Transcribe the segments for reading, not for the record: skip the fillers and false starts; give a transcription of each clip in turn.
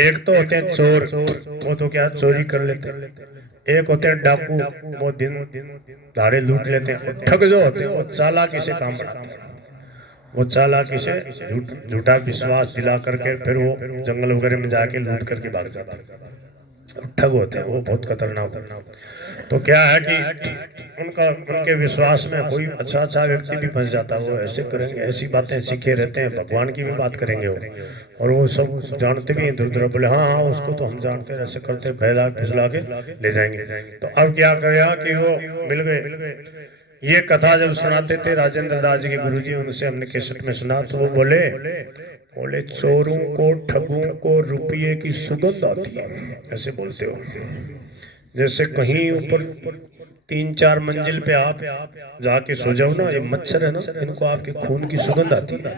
एक तो होते हैं चोर, वो तो क्या चोरी कर लेते हैं। एक होते हैं डाकू, वो दिन दहाड़े लूट लेते हैं। ठग जो होते हैं वो चालाकी से काम बनाते हैं। वो चालाकी से झूठा विश्वास दिला करके फिर वो जंगल वगैरह में जाके लूट करके भाग जाते हैं। ठग होते हैं वो बहुत खतरनाक होते हैं। तो क्या है कि उनके विश्वास में कोई अच्छा अच्छा व्यक्ति भी फंस जाता है। वो ऐसे करेंगे, ऐसी बातें सीखे रहते हैं, भगवान की भी बात करेंगे वो, और वो सब जानते भी हैं। दूर दूर बोले हाँ हाँ उसको तो हम जानते हैं, ऐसे करते बहला फिसला के ले जाएंगे। तो अब क्या करेगा कि वो मिल गए। ये कथा जब सुनाते थे राजेंद्र दास जी के गुरुजी, उनसे हमने कैसेट में सुना, तो वो बोले चोरों को ठगों को रुपये की सुगंध आती है, ऐसे बोलते हो। जैसे कहीं ऊपर 3-4 मंजिल पे आप जाके सो जाओ ना, ये मच्छर है ना, इनको आपके खून की सुगंध आती है।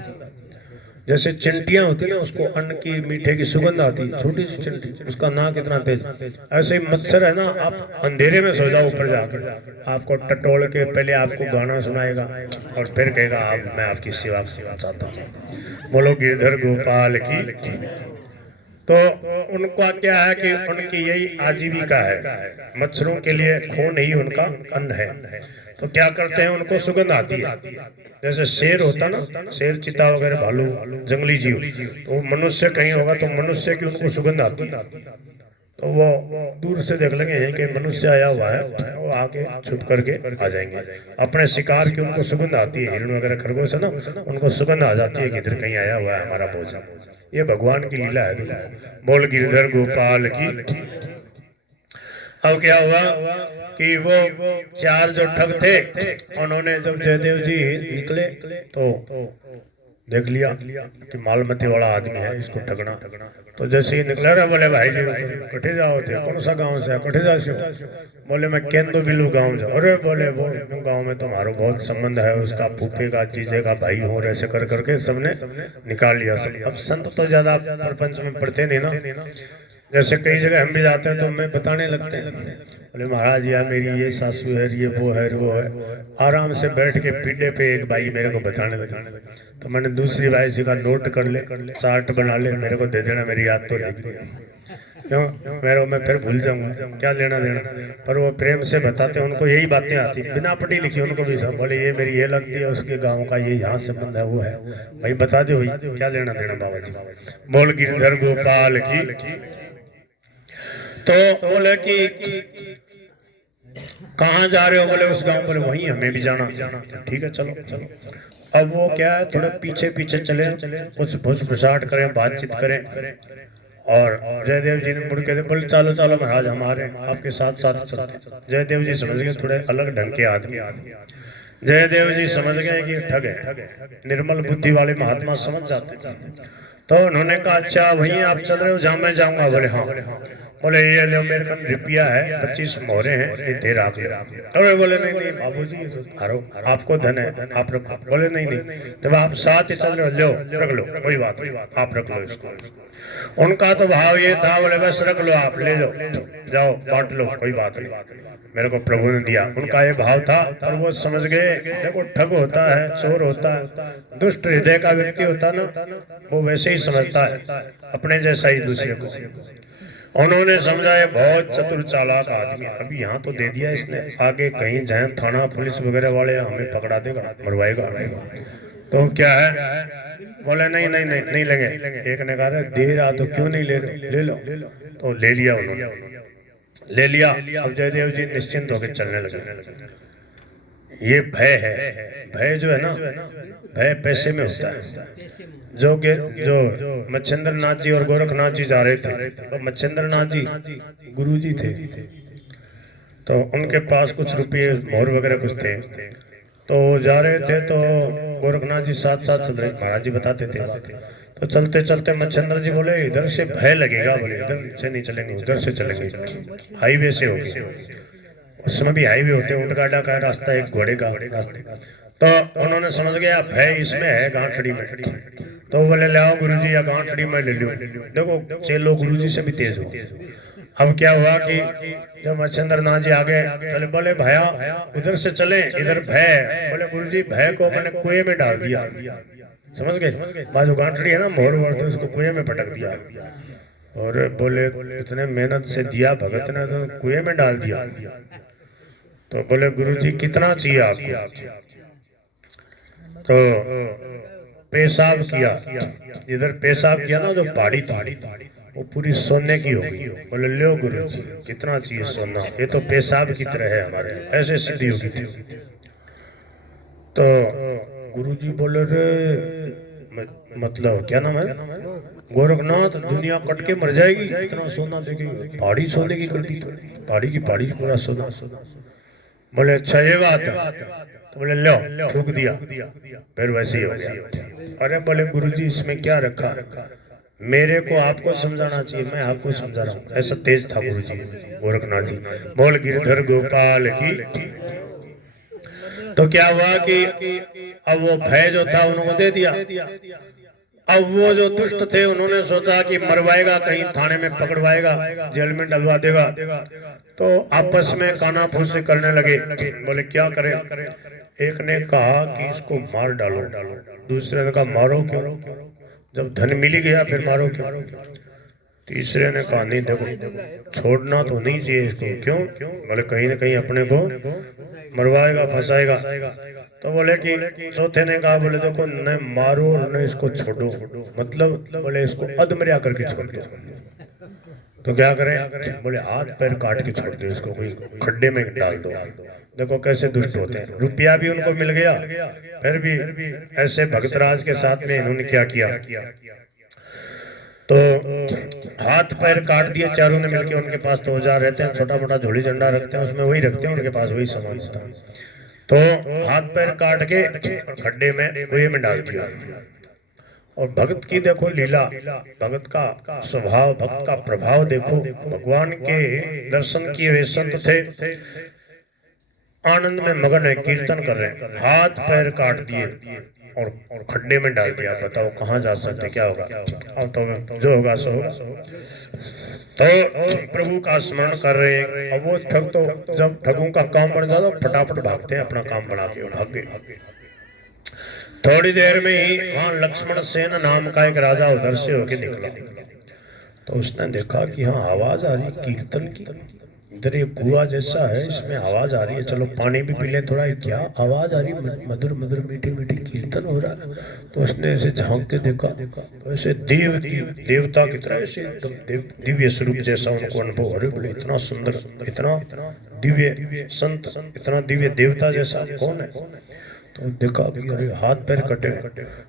जैसे चिंटियां होती है ना, उसको अन्न की मीठे की सुगंध आती है, छोटी सी चिंटी, उसका नाक इतना तेज। ऐसे ही मच्छर है ना, आप अंधेरे में सो जाओ ऊपर जाके, आपको टटोल के पहले आपको गाना सुनाएगा और फिर कहेगा आप मैं आपकी सेवा चाहता हूँ। बोलो गिरधर गोपाल की। तो उनका क्या है कि उनकी यही आजीविका है, मच्छरों के लिए खून ही उनका अन्न है। तो क्या करते हैं, उनको सुगंध आती है। जैसे शेर होता ना, शेर चीता वगैरह भालू जंगली जीव, तो मनुष्य कहीं होगा तो मनुष्य की उनको सुगंध आती है। तो वो दूर से देख लेंगे यही कि मनुष्य आया हुआ है, वो आके छुप करके आ जाएंगे। अपने शिकार की उनको सुगंध आती है, हिरण वगैरह खरगोश है ना, उनको सुगंध आ जाती है कि इधर कहीं आया हुआ है हमारा भोजन। ये भगवान की लीला है। बोल गिरधर गोपाल की। अब क्या हुआ कि वो 4 जो ठग थे, उन्होंने जब जयदेव जी निकले तो देख लिया कि मालमती वाला आदमी है, इसको ठगना। तो जैसे ही निकला रहा, बोले भाई जी कठे जाओ थे, कौन सा गांव से कठे जा सो? बोले मैं केंदू बिल्लू गांव जाओ। अरे बोले वो गांव में तुम्हारा बहुत संबंध है, उसका फूफे का जीजे का भाई हो, ऐसे कर करके सबने निकाल लिया सब। अब संत तो ज्यादा प्रपंच में पढ़ते नहीं ना, जैसे कई जगह हम भी जाते हैं तो हमें बताने लगते हैं, बोले महाराज यार मेरी ये सासू है, ये वो है, वो है। आराम से बैठ के पीढ़े पे एक भाई मेरे को बताने लगा, तो मैंने दूसरी भाई से कहा नोट कर ले, चार्ट बना ले, मेरे को दे देना, मेरी याद तो रहेगी। क्यों मेरे मैं फिर भूल जाऊंगा, क्या लेना देना। पर वो प्रेम से बताते हैं, उनको यही बातें आती, बिना पढ़ी लिखी उनको भी सब। बोले ये मेरी ये लगती है, उसके गाँव का ये यहाँ संबंध है, वो है। भाई बता दो भाई, क्या लेना देना बाबा जी। बोल गिरधर गोपाल की। तो बोले कि कहाँ जा रहे हो? बोले उस गांव। बोले वहीं हमें भी जाना। ठीक है चलो चलो। अब वो क्या है, थोड़े पीछे पीछे चले, कुछ भूस भुसाट करें, बातचीत करें। और जयदेव जी ने मुड़ के बोले चलो चलो महाराज हमारे आपके साथ साथ चलते। जयदेव जी समझ गए थोड़े अलग ढंग के आदमी। जयदेव जी समझ गए कि ठग है, निर्मल बुद्धि वाले महात्मा समझ जाते। तो उन्होंने कहा अच्छा वहीं आप चल रहे हो जहाँ मैं जाऊंगा? बोले हाँ। बोले ये लो मेरे कम रुपया है, 25 मोहरे हैं, ये दे आप ले। अरे बोले नहीं नहीं बाबूजी ये तो हारो, आपको धन है आप रखो। बोले नहीं नहीं, जब आप साथ ही चल रहे हो लो रख लो, कोई बात नहीं, आप रख लो इसको। उनका तो भाव ये था, बोले बस रख लो, आप ले लो, जाओ बांट लो, कोई बात नहीं, मेरे को प्रभु ने दिया। उनका ये भाव था। और वो समझ गए देखो ठग होता है, चोर होता है, दुष्ट हृदय का व्यक्ति होता ना, वो वैसे ही समझता है अपने जैसा ही दूसरे को। उन्होंने समझा ये बहुत चतुर चालाक आदमी। अभी यहाँ तो दे दिया इसने, आगे कहीं जाए थाना पुलिस वगैरह वाले हमें पकड़ा देगा, मरवाएगा। तो क्या है, बोले नहीं नहीं नहीं नहीं लेंगे। एक ने कहा दे रहा तो क्यों नहीं ले रहे, ले लो। तो ले लिया उन्होंने, ले लिया। अब जयदेव जी निश्चिंत होकर चलने लगे। ये भय है, भय जो है ना, भय पैसे में होता है। जो मच्छिंद्र नाथ जी और गोरखनाथ जी जा रहे थे, तो मच्छिंद्र नाथ जी गुरु जी थे, तो उनके पास कुछ रुपये मोहर वगैरह कुछ थे, तो जा रहे थे। तो गोरखनाथ जी साथ साथ चल रहे, महाराज जी बताते थे। तो चलते चलते मच्छिंद्र जी बोले इधर से भय लगेगा, बोले इधर से नहीं चलेंगे, उधर से चलेंगे, हाईवे से होगी। उस समय भी हाईवे होते हैं, ऊंटगाड़ा का रास्ता, एक घोड़े का रास्ता। तो उन्होंने समझ गया भय इसमें है, गांठड़ी में। तो बोले ले आओ गुरु जी, या गांठड़ी में ले लो। देखो चेलो गुरु जी से भी तेज हो। अब क्या हुआ कि जब मच्छिंद्र नाथ जी आगे चले, बोले भैया उधर से चले, इधर भय। बोले गुरु जी भय को मैंने कुएं में डाल दिया, समझ गए, बाजू गांठड़ी है ना मोहर वोहर, तो उसको कुएं में पटक दिया। और बोले इतने मेहनत से दिया भगत ने तो कुएं में डाल दिया। तो बोले गुरुजी कितना चाहिए आपको? तो पेशाब किया, इधर पेशाब किया ना जो पहाड़ी थी वो पूरी सोने की हो गई। बोले लो गुरुजी कितना चाहिए सोना, ये तो पेशाब की तरह है हमारे लिए, ऐसे सिद्धि होगी थी। तो गुरुजी बोले रे मतलब क्या नाम है, गोरखनाथ दुनिया कट के मर जाएगी, इतना सोना देगी, पहाड़ी सोने की कर दी, पहाड़ी की पहाड़ी पूरा सोना। बोले अच्छा ये बात है। तो बोले लो थूक दिया, फिर वैसे ही हो गया। अरे बोले गुरुजी इसमें क्या रखा, मेरे को आपको समझाना चाहिए, मैं आपको समझा रहा हूँ। ऐसा तेज था गुरुजी गोरखनाथ जी। बोल गिरधर गोपाल की। तो क्या हुआ कि अब वो भय जो था उन्होंने दे दिया। अब वो जो दुष्ट थे उन्होंने सोचा कि मरवाएगा, कहीं थाने में पकड़वाएगा, जेल में डलवा देगा। तो आपस में कानाफूसी करने लगे। बोले क्या करें? एक ने कहा कि इसको मार डालो, दूसरे ने कहा मारो क्यों, जब धन मिल ही गया फिर मारो क्यों। तीसरे ने कहा नहीं देखो छोड़ना तो नहीं चाहिए इसको। क्यों? बोले कहीं ना कहीं अपने को मरवाएगा फंसाएगा। तो बोले कि चौथे ने कहा बोले देखो न मारो न इसको छोड़ो, मतलब बोले इसको अधमर्या करके छोड़ दो। तो क्या करें? बोले हाथ पैर काट के छोड़ दो इसको, कोई खड्डे में डाल दो। देखो कैसे दुष्ट होते हैं। रुपया भी उनको मिल गया, फिर भी ऐसे भक्तराज के साथ में इन्होंने क्या किया, तो हाथ पैर काट दिए चारों ने मिलकर। उनके पास तो औजार रहते हैं, छोटा मोटा झोली झंडा रखते हैं, उसमें वही रखते हैं, उनके पास वही सामान होता है। तो हाथ पैर काट के खड्डे में कुएं में डाल दिया। और भक्त की देखो लीला, भक्त का स्वभाव, भक्त का प्रभाव देखो। भगवान के दर्शन किए वे संत थे, आनंद में मगन है, कीर्तन कर रहे हैं, हाथ पैर काट दिए और खड्डे में डाल दिया। बताओ कहाँ जा सकते, क्या होगा? अब तो जो होगा सो होगा। तो प्रभु का स्मरण कर रहे हैं। अब वो ठग तो जब ठगों का काम बन जाता फटाफट भागते हैं, अपना काम बना के भाग गए। थोड़ी देर में ही वहां लक्ष्मण सेन नाम का एक राजा उधर से होके निकला। तो उसने देखा कि हाँ आवाज आ रही कीर्तन की, इधर ये कुआ जैसा है, इसमें आवाज आ रही है, चलो पानी भी पी लें थोड़ा। क्या आवाज आ रही, मधुर मधुर मीठी मीठी कीर्तन हो रहा है। तो उसने ऐसे झांक के देखा, तो ऐसे देवता की तरह ऐसे एकदम दिव्य स्वरूप जैसा उनको अनुभव। अरे बोले इतना सुंदर, इतना दिव्य संत, इतना दिव्य देवता जैसा कौन है? तो देखा कि अरे हाथ पैर कटे।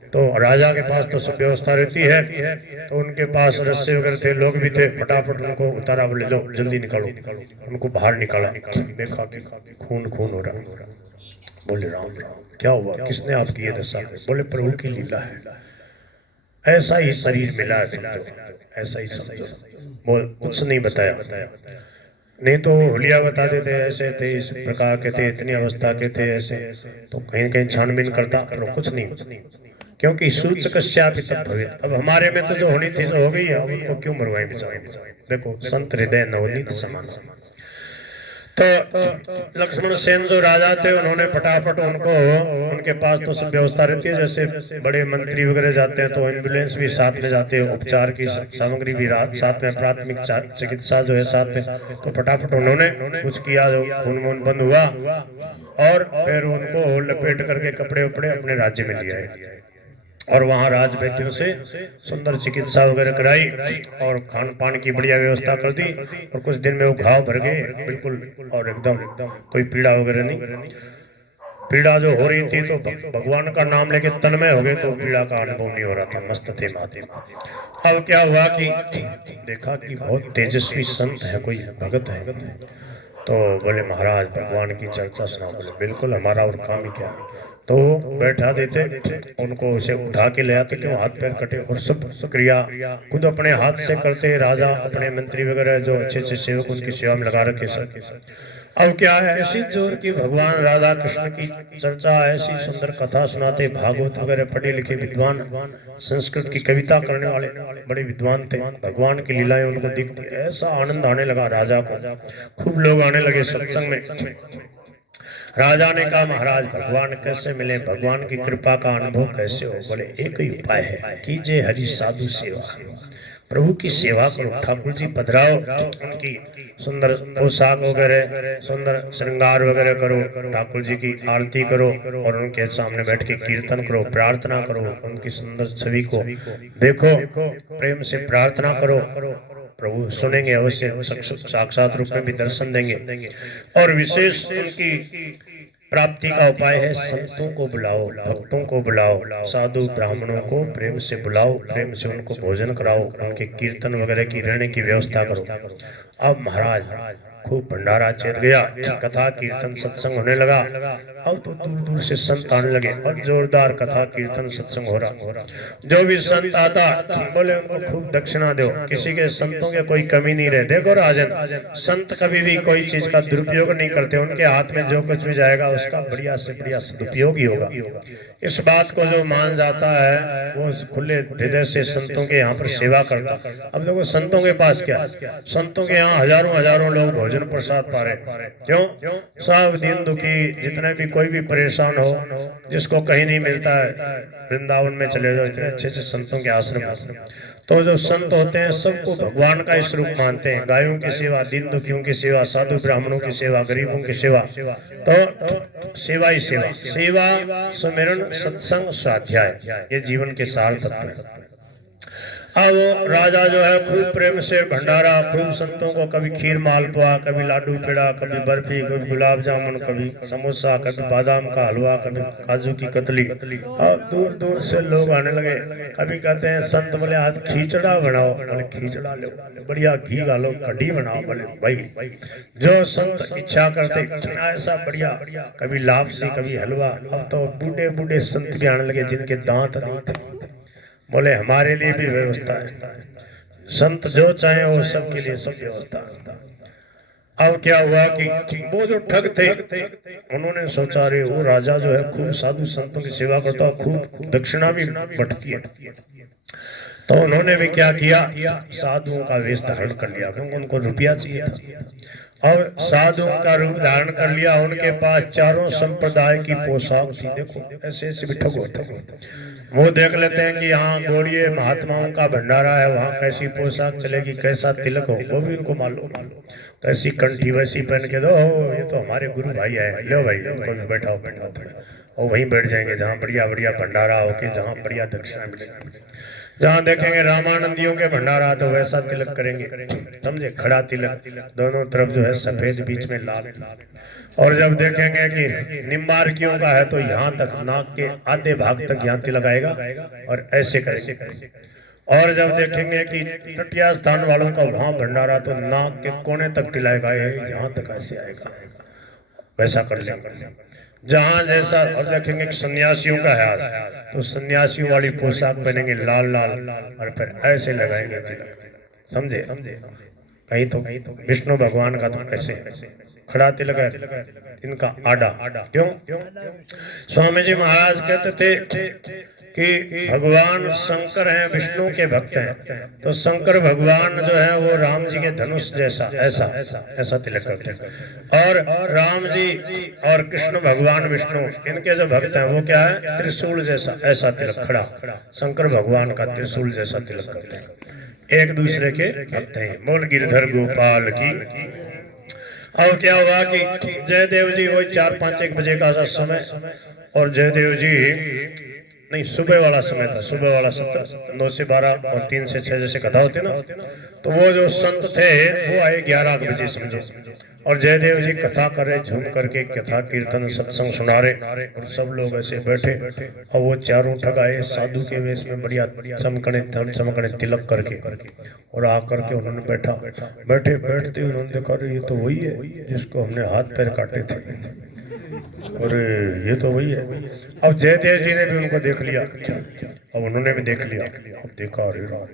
तो राजा के पास तो सब व्यवस्था रहती है, तो उनके पास रस्से वगैरह थे, लोग भी थे, फटाफट उनको उतारा। बोले लो जल्दी निकालो, उनको बाहर निकाला। देखा कि खून खून हो रहा। बोले राम राम क्या हुआ, किसने आपकी ये दशा? बोले प्रभु की लीला है, ऐसा ही शरीर मिला है समझो, ऐसा ही समझो। बोल कुछ नहीं बताया, नहीं तो हुलिया बता देते ऐसे थे, इस प्रकार के थे, इतनी अवस्था के थे ऐसे, तो कहीं कहीं छानबीन करता, पर कुछ नहीं, क्योंकि सूचकश्चापि तद्भवेत्। अब हमारे में तो जो होनी थी जो हो गई है, अब उनको क्यों मरवाएं बेचारे। देखो संत हृदय नवनीत समान। तो लक्ष्मण सेन जो राजा थे उन्होंने फटाफट उनको, उनके पास तो सब व्यवस्था रहती है, जैसे बड़े मंत्री वगैरह जाते हैं तो एम्बुलेंस भी साथ में जाते हैं, उपचार की सामग्री भी साथ में, प्राथमिक चिकित्सा जो है साथ में। तो फटाफट उन्होंने कुछ किया, जो खून वून बंद हुआ और फिर उनको लपेट करके कपड़े उपड़े अपने राज्य में लिया है। और वहाँ राज वैद्यों से सुंदर चिकित्सा वगैरह कराई और खान पान की बढ़िया व्यवस्था कर दी। और कुछ दिन में वो घाव भर गए बिल्कुल, और एकदम कोई पीड़ा वगैरह नहीं। पीड़ा जो हो रही थी तो भगवान का नाम लेके तन्मय हो गए, तो पीड़ा का अनुभव नहीं हो रहा था, मस्त थे माते। अब क्या हुआ कि देखा कि बहुत तेजस्वी संत है, कोई भगत है। तो बोले महाराज भगवान की चर्चा सुनाओ। बोले बिल्कुल, हमारा और काम ही क्या है। तो बैठा देते, उनको उसे उठा के ले आते, क्यों हाथ पैर कटे, और सब क्रिया खुद अपने हाथ से करते। राजा अपने मंत्री वगैरह जो अच्छे अच्छे सेवक उनकी सेवा में लगा रखे सब। अब क्या है, ऐसी जोर की भगवान राधा कृष्ण की चर्चा, ऐसी सुंदर कथा सुनाते, भागवत वगैरह पढ़े लिखे विद्वान, संस्कृत की कविता करने वाले बड़े विद्वान थे। भगवान की लीलाएं उनको दिखती, ऐसा आनंद आने लगा राजा को, खूब लोग आने लगे सत्संग में। राजा ने कहा महाराज भगवान कैसे मिले, भगवान की कृपा का अनुभव कैसे हो? बोले एक ही उपाय है, कीजिए हरि साधु सेवा। प्रभु की सेवा करो। ठाकुर जी पधराओ, उनकी सुंदर पोशाक वगैरह, सुंदर श्रृंगार वगैरह करो, ठाकुर जी की आरती करो और उनके सामने बैठ के कीर्तन करो, प्रार्थना करो, उनकी सुंदर छवि को देखो, प्रेम से प्रार्थना करो। प्रभु सुनेंगे अवश्य, साक्षात रूप में भी दर्शन देंगे। और विशेष उनकी प्राप्ति का उपाय है, संतों को बुलाओ, भक्तों को बुलाओ, साधु ब्राह्मणों को प्रेम से बुलाओ, प्रेम से उनको भोजन कराओ, उनके कीर्तन वगैरह की रहने की व्यवस्था करो। अब महाराज खूब भंडारा चेत गया, कथा कीर्तन सत्संग होने लगा। अब तो दूर दूर से संत आने लगे और जोरदार कथा कीर्तन सत्संग हो रहा। जो भी संत आता बोले उनको खूब दक्षिणा दो, किसी के संतों के कोई कमी नहीं रहे। देखो राजन, संत कभी भी कोई चीज का दुरुपयोग नहीं करते, उनके हाथ में जो कुछ भी जाएगा उसका बढ़िया से बढ़िया सदुपयोग ही होगा। इस बात को जो मान जाता है वो खुले हृदय से संतों के यहाँ पर सेवा करता। अब देखो संतों के पास क्या, संतों के यहाँ हजारों हजारों लोग भोजन प्रसाद पा रहे। क्यों? सब दिन दुखी, जितने भी कोई भी परेशान हो, जिसको कहीं नहीं मिलता है, वृंदावन में चले जाओ, इतने अच्छे अच्छे संतों के आश्रम। तो जो संत होते हैं सबको भगवान का स्वरूप मानते हैं। गायों की सेवा, दिन दुखियों की सेवा, साधु ब्राह्मणों की सेवा, गरीबों की सेवा, तो सेवा ही सेवा, सेवा सुमिरन सत्संग स्वाध्याय, ये जीवन के सार तत्व है। अब राजा जो है खूब प्रेम से भंडारा, खूब संतों को कभी खीर मालपुआ, कभी लाडू पेड़ा, कभी बर्फी, कभी गुलाब जामुन, कभी समोसा, कभी बादाम का हलवा, कभी काजू की कतली। और दूर दूर से लोग आने लगे। कभी कहते हैं संत बोले आज खींचड़ा बनाओ, बोले खींचड़ा लो, बढ़िया घी डालो, कढ़ी बनाओ, बोले भाई जो संत इच्छा करते ऐसा बढ़िया, कभी लापसी, कभी हलवा। अब तो बूढ़े बूढ़े संत भी आने लगे जिनके दांत नहीं थे, बोले हमारे लिए भी व्यवस्था है, संत जो चाहे वो सबके लिए सब व्यवस्था। अब क्या हुआ कि वो जो ठग थे उन्होंने सोचा रे वो राजा जो है खूब साधु संतों की सेवा करता, खूब दक्षिणा भी बढ़ती है। तो उन्होंने भी क्या किया, साधुओं का वेश धारण कर लिया, क्योंकि उनको रुपया चाहिए था। अब साधुओं का रूप धारण कर लिया, उनके पास चारों संप्रदाय की पोशाक थी। देखो ऐसे ऐसे भी ठग होते हैं। वो देख लेते हैं कि यहाँ गौड़िए महात्माओं का भंडारा है, वहाँ कैसी पोशाक चलेगी, कैसा तिलक हो, वो भी उनको मालूम। कैसी कंठी वैसी पहन के दो, ये तो हमारे गुरु भाई है, लो भाई उनको भी बैठाओ पंडित में, और वहीं बैठ जाएंगे जहाँ बढ़िया बढ़िया भंडारा हो के, जहाँ बढ़िया दक्षिणा मिलेगी। जहाँ देखेंगे रामानंदियों के भंडारा तो वैसा तिलक करेंगे, समझे, खड़ा तिलक, दोनों तरफ जो है सफेद, बीच में लाल। और जब देखेंगे कि निम्बार्कियों का है तो यहाँ तक नाक के आधे भाग तक यहाँ तिलक आएगा और ऐसे करेंगे। और जब देखेंगे कि तटिया स्थान वालों का वहाँ भंडारा तो नाक के कोने तक तिलाएगा, यहाँ तक ऐसे आएगा, वैसा कर लेंगे जहाँ जैसा। और देखेंगे कि सन्यासियों का है तो सन्यासियों वाली पोशाक पहनेंगे लाल लाल, और फिर ऐसे लगाएंगे तिलक, समझे। कहीं तो विष्णु भगवान का तो ऐसे खड़ा तिलक है, इनका आडा। क्यों? स्वामी जी महाराज कहते थे कि भगवान शंकर हैं, विष्णु के भक्त हैं, तो शंकर भगवान जो है वो राम जी के धनुष जैसा ऐसा ऐसा तिलक करते हैं। और राम जी और कृष्ण भगवान विष्णु, इनके जो भक्त हैं वो क्या है, त्रिशूल जैसा ऐसा तिलक खड़ा, शंकर भगवान का त्रिशूल जैसा तिलक करते हैं, एक दूसरे के भक्त हैं। बोल गिरधर गोपाल की। और क्या हुआ कि जयदेव जी वही 4-5-1 बजे का समय, और जयदेव जी नहीं, सुबह वाला समय था, सुबह वाला सत्र 9 से 12 और 3 से 6 जैसे कथा होती ना, तो वो जो संत थे वो आए 11 बजे समझो, और जयदेव जी कथा कर रहे, झूम करके कथा कीर्तन सत्संग सुना रहे, और सब लोग ऐसे बैठे, और वो चारों ठग आए साधु के वेश में, बढ़िया चमकने तिलक करके, और आकर के उन्होंने बैठे बैठते उन्होंने देखा ये तो वही है जिसको हमने हाथ पैर काटे थे, और ये तो वही है। अब जयदेव जी ने भी उनको देख लिया, अब उन्होंने भी देख लिया, अब देखा अरे राम।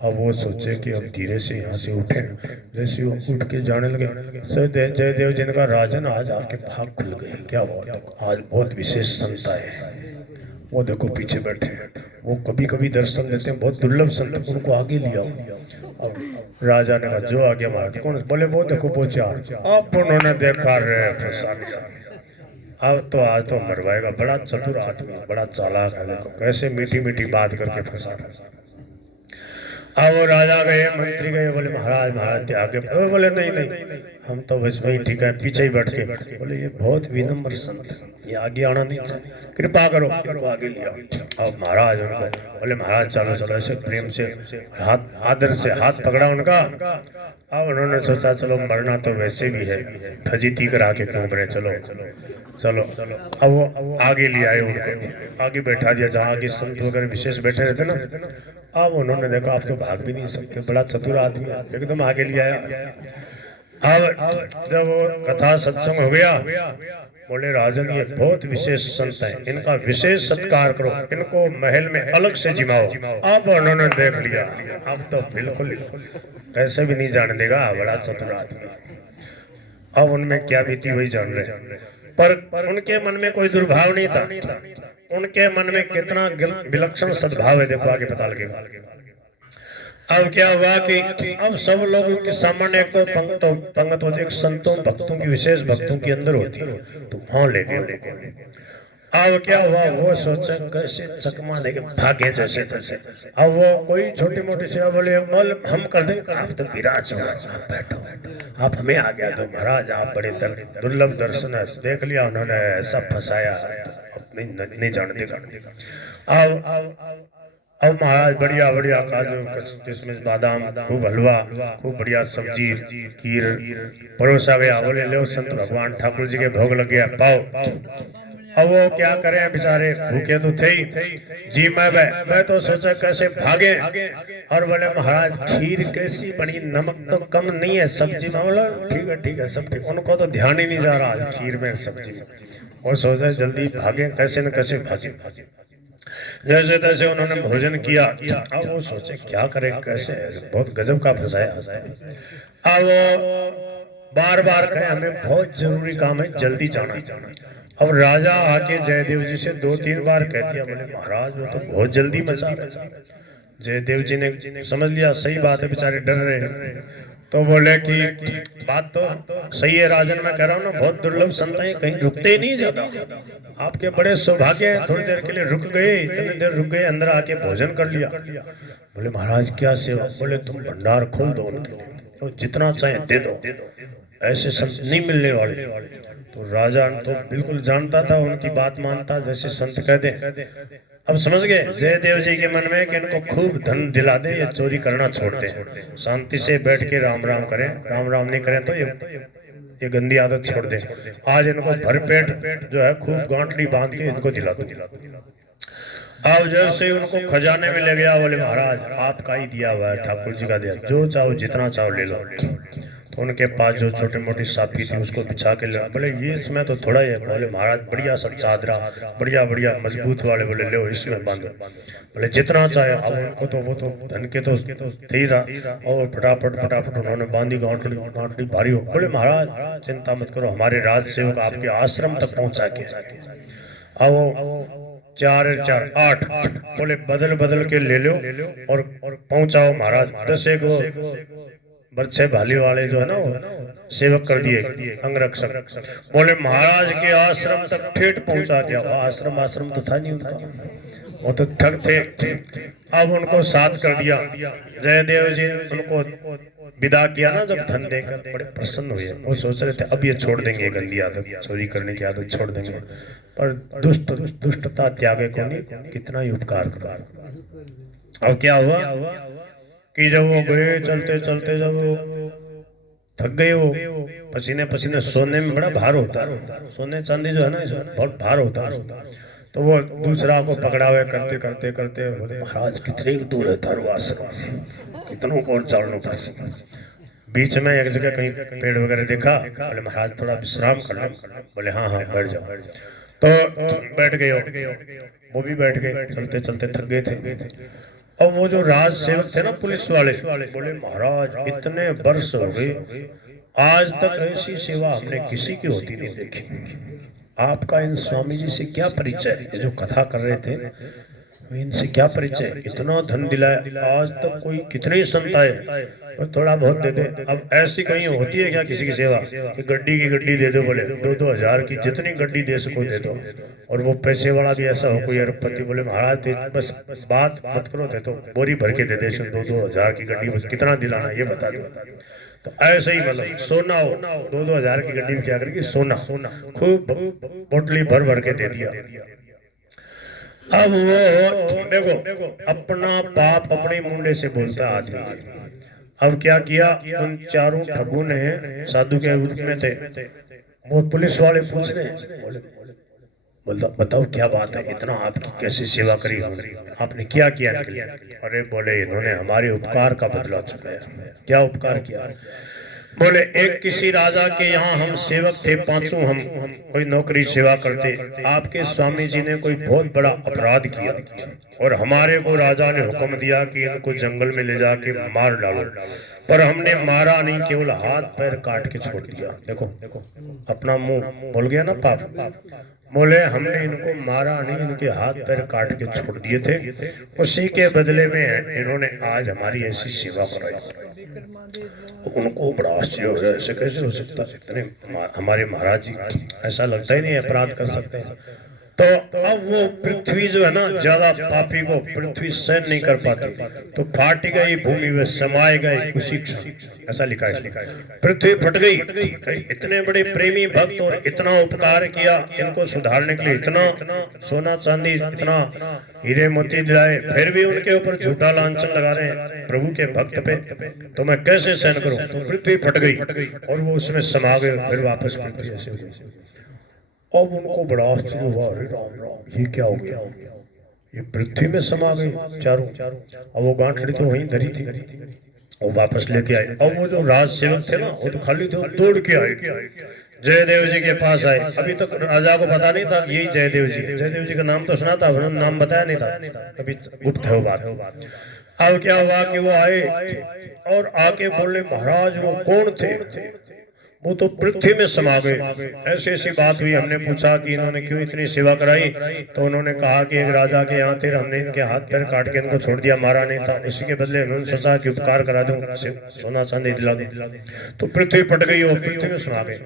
अब वो सोचे कि अब धीरे से यहाँ से उठे, जैसे वो उठ के जाने लगे, जयदेव जी ने कहा राजन आज आपके भाग खुल गए, क्या बात है, आज बहुत विशेष संत आए, वो देखो पीछे बैठे हैं, वो कभी कभी दर्शन देते हैं, बहुत दुर्लभ संत, उनको आगे लिया। अब राजा ने कहा जो आगे महाराज, कौन? बोले वो देखो वो 4। अब उन्होंने देखा रे फंसा, अब तो आज तो मरवाएगा, बड़ा चतुर आदमी, बड़ा चालाक है, देखो कैसे मीठी मीठी बात करके फंसा। अब वो राजा गए, मंत्री गए, बोले महाराज महाराज आगे। वो बोले नहीं नहीं, हम तो बस वही ठीक है, पीछे ही बैठ के। बोले ये बहुत विनम्र संत, ये आगे आना नहीं चाहिए, कृपा करो इनको आगे लिया। अब महाराज उनको बोले महाराज चलो चलो, ऐसे प्रेम से हाथ आदर से हाथ पकड़ा उनका। अब उन्होंने सोचा चलो मरना तो वैसे भी है, फजीती करा के क्यों करे, चलो चलो। अब वो आगे ले आए, उनको आगे बैठा दिया जहाँ आगे संत वगैरह विशेष बैठे रहते ना। अब उन्होंने देखा आप तो भाग भी नहीं सकते, बड़ा चतुर आदमी है, एकदम आगे ले आया। अब जब वो कथा सत्संग हो गया, बोले राजन ये बहुत विशेष संत है, इनका विशेष सत्कार करो, इनको महल में अलग से जिमाओ। अब उन्होंने देख लिया, अब तो बिल्कुल कैसे भी नहीं जाने देगा, बड़ा चतुर आदमी। अब उनमें क्या बीती वही जान रहे, पर उनके मन में कोई दुर्भाव नहीं था, उनके मन में कितना विलक्षण सद्भाव है, देखो आगे पता लगेगा। अब क्या हुआ कि अब सब लोगों के सामान्य एक तो पंगत होती है, संतों भक्तों की विशेष भक्तों के अंदर होती है, तो वहां ले गए। अब क्या हुआ, वो सोचा कैसे चकमा देके भागे जैसे तैसे। अब वो कोई छोटी मोटी सेवा बोले हम कर देंगे, आप तो विराज हो, आप बैठो, आप हमें आ गया तो महाराज आप बड़े दुर्लभ दर्शन है, देख लिया उन्होंने ऐसा फंसाया, नहीं जानते। अब महाराज बढ़िया बढ़िया काजू किशमिश बादाम, खूब हलवा, खूब बढ़िया सब्जी खीर परोसा गया। बोले लो संत भगवान ठाकुर जी के भोग लग गया, पाओ। अब वो क्या करें बेचारे, भूखे तो थे ही जी। मैं तो सोचा कैसे भागे, और बोले महाराज खीर कैसी बनी, नमक तो कम नहीं है सब्जी में। बोला ठीक है सब ठीक। उनको तो ध्यान ही नहीं जा रहा खीर में सब्जी में, और सोचा जल्दी भागे, कैसे न कैसे भागे। जैसे तैसे उन्होंने भोजन किया। अब वो सोचे क्या करें कैसे, बहुत गजब का फंसाया। अब वो बार बार कहे हमें बहुत जरूरी काम है, जल्दी जाना। अब राजा आके जयदेव जी से 2-3 बार कह दिया। बोले महाराज वो तो बहुत जल्दी मचा रहे। जयदेव जी ने समझ लिया सही बात है, बेचारे डर रहे हैं। तो बोले कि बात तो सही है राजन, मैं कह रहा हूँ ना बहुत दुर्लभ संत है, कहीं रुकते ही नहीं ज्यादा। आपके बड़े सौभाग्य हैं, थोड़ी देर के लिए रुक गए, इतनी देर रुक गए, अंदर आके भोजन कर लिया। बोले महाराज क्या सेवा। बोले तुम भंडार खोल दो उनके लिए, तो जितना चाहे दे दो, ऐसे संत नहीं मिलने वाले। तो राजा तो बिल्कुल जानता था, उनकी बात मानता, जैसे संत कह दे। अब समझ गए जयदेव जी के मन में कि इनको खूब धन दिला दे, ये चोरी करना छोड़ दे, शांति से बैठ के राम राम करें। राम राम नहीं करें तो ये गंदी आदत छोड़ दे। आज इनको भरपेट जो है खूब गांठड़ी बांध के इनको दिला दो। अब जैसे उनको खजाने में ले गया, बोले महाराज आपका ही दिया हुआ है, ठाकुर जी का दिया, जो चाहो जितना चाहो ले लो। तो उनके पास जो छोटी मोटी साफी थी उसको बिछा के ले। बोले ये इसमें तो थोड़ा ही है। बोले महाराज बढ़िया सा चादरा, बढ़िया बढ़िया मजबूत वाले, बोले ले इसमें बांधो। बोले जितना चाहे। अब उनको तो वो तो धन के तो थे ही रहा, और फटाफट उन्होंने बांधी गांठड़ी भारी हो। बोले महाराज चिंता मत करो, हमारे राज सेवक आपके आश्रम तक पहुंचा के। अब 4 8 बोले बदल के ले लो और पहुंचाओ महाराज। 10 एक बच्चे भाली वाले जो है ना वो सेवक कर दिए, अंगरक्षक। बोले महाराज के आश्रम तक ठेठ पहुंचा गया। आश्रम तो था नहीं उनका, वो तो ठग थे। अब उनको साथ कर दिया। जयदेव जी उनको विदा किया ना जब धन देकर, बड़े प्रसन्न हुए। वो सोच रहे थे अब ये छोड़ देंगे, गंदी आदत चोरी करने की आदत छोड़ देंगे, पर दुष्टता त्यागे को नहीं, कितना ही उपकार करा। अब क्या हुआ कि जब वो गए चलते जब वो थक गए, वो पसीने सोने में बड़ा भार होता है, सोने चांदी जो है ना इसमें बहुत भार होता है। तो वो दूसरा को पकड़ा हुए करते बोले महाराज कितने दूर है तारू आश्रम, कितनों को चलना पड़ता। बीच में एक जगह कहीं पेड़ वगैरह देखा, बोले महाराज थोड़ा विश्राम कर लो। बोले हाँ बैठ जाओ। तो बैठ गए, वो भी बैठ गए, चलते थक गए थे। और वो जो राज सेवक थे ना पुलिस वाले, बोले महाराज इतने वर्ष हो गए, आज तक ऐसी सेवा हमने किसी की होती नहीं देखी। आपका इन स्वामी जी से क्या परिचय है? जो कथा कर रहे थे इनसे क्या परिचय, इतना धन दिलाया, आज तक कोई कितने ही संत आए और थोड़ा बहुत दे दे। अब ऐसी कहीं होती है क्या किसी की सेवा कि गड्डी की गड्डी दे दो, बोले 2-2 हज़ार की जितनी गड्डी दे सको दे दो। और वो पैसे वाला भी ऐसा हो कोई अरबपति, बोले महाराज बस बात मत करो, दे तो बोरी भर के दे दे, 2-2 हज़ार की गड्डी, बस कितना दिलाना ये बता दो। तो ऐसे ही मतलब सोना हो, 2-2 हज़ार की गड्डी में क्या करेगी, सोना खूब पोटली भर भर के दे दिया। अब वो देखो अपना पाप अपने मुंडे से बोलता आदमी। अब क्या किया, उन चारों ठगों ने, साधु के रूप में थे, वो पुलिस वाले पूछ रहे, बोलता बताओ क्या बात है, इतना आपकी कैसी सेवा करी, आपने क्या किया? अरे बोले इन्होंने हमारे उपकार का बदला चुकाया। क्या उपकार किया? बोले एक किसी राजा के यहाँ हम सेवक थे, पांचों हम कोई नौकरी सेवा करते, आपके स्वामी जी ने कोई बहुत बड़ा अपराध किया और हमारे को राजा ने हुक्म दिया कि इनको जंगल में ले जाके मार डालो, पर हमने मारा नहीं, केवल हाथ पैर काट के छोड़ दिया। देखो अपना मुंह बोल गया ना पाप। बोले हमने इनको मारा नहीं, इनके हाथ पैर काट के छोड़ दिए थे, उसी के बदले में इन्होंने आज हमारी ऐसी सेवा कराई। उनको बड़ा आश्चर्य हो गया, ऐसे कैसे हो सकता है, इतने हमारे महाराज जी, ऐसा लगता ही नहीं अपराध कर सकते हैं। तो अब वो पृथ्वी जो है ना, ज्यादा पापी को पृथ्वी सहन नहीं कर पाती, तो फाट गई भूमि में समाये गए उसी क्षण, ऐसा लिखा है। पृथ्वी फट गई, इतने बड़े प्रेमी भक्त और इतना उपकार किया, इनको सुधारने के लिए इतना सोना चांदी, इतना हीरे मोती दिलाए, फिर भी उनके ऊपर झूठा लांछन लगा रहे हैं प्रभु के भक्त पे, तो मैं कैसे सहन करूं? तो पृथ्वी फट गई और वो उसमें समा गए, फिर वापस पृथ्वी ऐसे हो गई। अब उनको बड़ा आश्चर्य हुआ, अरे राम राम ये क्या हो गया, ये पृथ्वी में समा गए चारों। अब वो गांठड़ी तो वहीं धरी थी, वो वापस लेके आए। अब वो जो राज सेवक थे ना, वो तो खाली थे, दौड़ के आए, जयदेव जी के पास आए। अभी तक राजा को पता नहीं था यही जयदेव जी, जयदेव जी का नाम तो सुना था, उन्होंने नाम बताया नहीं था, अभी गुप्त है वो बात। अब क्या हुआ कि वो आए और आके बोले महाराज वो कौन थे? वो तो पृथ्वी में समा गए। ऐसी ऐसी बात हुई, हमने पूछा कि इन्होंने क्यों इतनी सेवा कराई, तो उन्होंने कहा कि एक राजा के यहाँ थे, हमने इनके हाथ पैर काट के इनको छोड़ दिया, मारा नहीं था, इसी के बदले उन्होंने सोचा कि उपकार करा दूं, सोना चांदी दिला दूं, तो पृथ्वी फट गई और पृथ्वी में समा गए।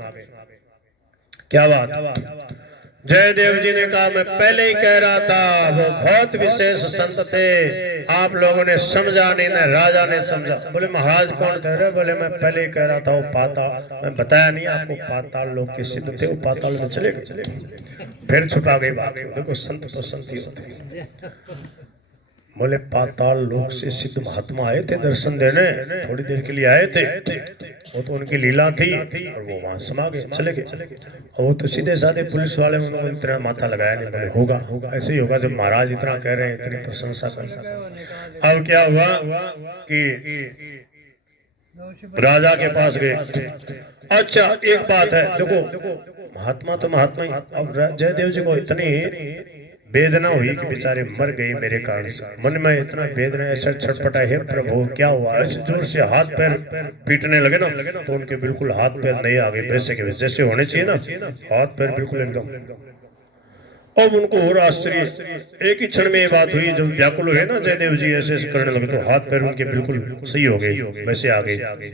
क्या बात? जयदेव जी ने कहा मैं पहले ही कह रहा था, वो बहुत विशेष संत थे, आप लोगों ने समझा नहीं, ना राजा ने समझा। बोले महाराज कौन थे? रे बोले मैं पहले ही कह रहा था, वो पाताल, मैं बताया नहीं आपको, पाताल लोग के सिद्ध थे, वो पाताल में चले गए, फिर छुपा गई बात। देखो संत तो संत ही होते हैं। बोले पाताल लोक से सिद्ध महात्मा आए थे दर्शन देने, थोड़ी देर के लिए आए थे, वो तो उनकी लीला थी और वो वहां समा गए, चले गए। और वो तो सीधे साधे पुलिस वाले, उन्होंने इतना माथा लगाया नहीं, बोले होगा ऐसे ही होगा, जब महाराज इतना कह रहे हैं, इतनी प्रशंसा कर। अब क्या हुआ कि राजा के पास गए। अच्छा एक बात है, देखो महात्मा तो महात्मा ही, अब जयदेव जी को इतनी वेदना हुई कि बेचारे मर गए मेरे कारण से, मन में इतना वेदना, ऐसा छटपटा है प्रभु क्या हुआ, ऐसे जोर से हाथ पैर पीटने लगे ना, तो उनके बिल्कुल हाथ पैर नहीं आ गए वैसे के वैसे, जैसे होने चाहिए ना, हाथ पैर बिल्कुल एकदम। अब उनको और आश्चर्य, एक ही क्षण में ये बात हुई, जब व्याकुल हुए ना जयदेव जी ऐसे करने लगे, तो हाथ पैर उनके बिल्कुल सही हो गए, वैसे आ गए।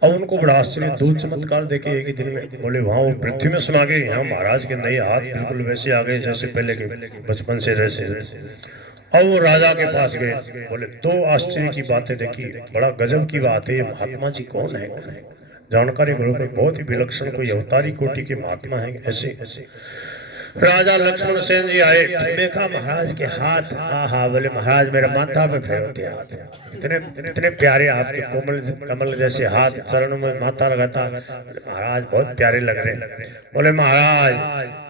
अब उनको बड़ा आश्चर्य, दो चमत्कार देखे एक ही दिन में। बोले वहां वो पृथ्वी में समा गए, यहाँ महाराज के नए हाथ बिल्कुल वैसे आ गए जैसे पहले के बचपन से रहे। अब वो राजा के पास गए, बोले दो आश्चर्य की बातें देखी, बड़ा गजब की बात है, ये महात्मा जी कौन है? जानकारी बहुत ही विलक्षण, कोई अवतारी कोटि के महात्मा है ऐसे। राजा लक्ष्मण सेन जी आए, देखा महाराज के हाथ, हाँ बोले महाराज मेरा माथा पे फेरते हाथ, इतने प्यारे आपके कोमल कमल जैसे हाथ, चरणों में माथा लगाता, महाराज बहुत प्यारे लग रहे। बोले महाराज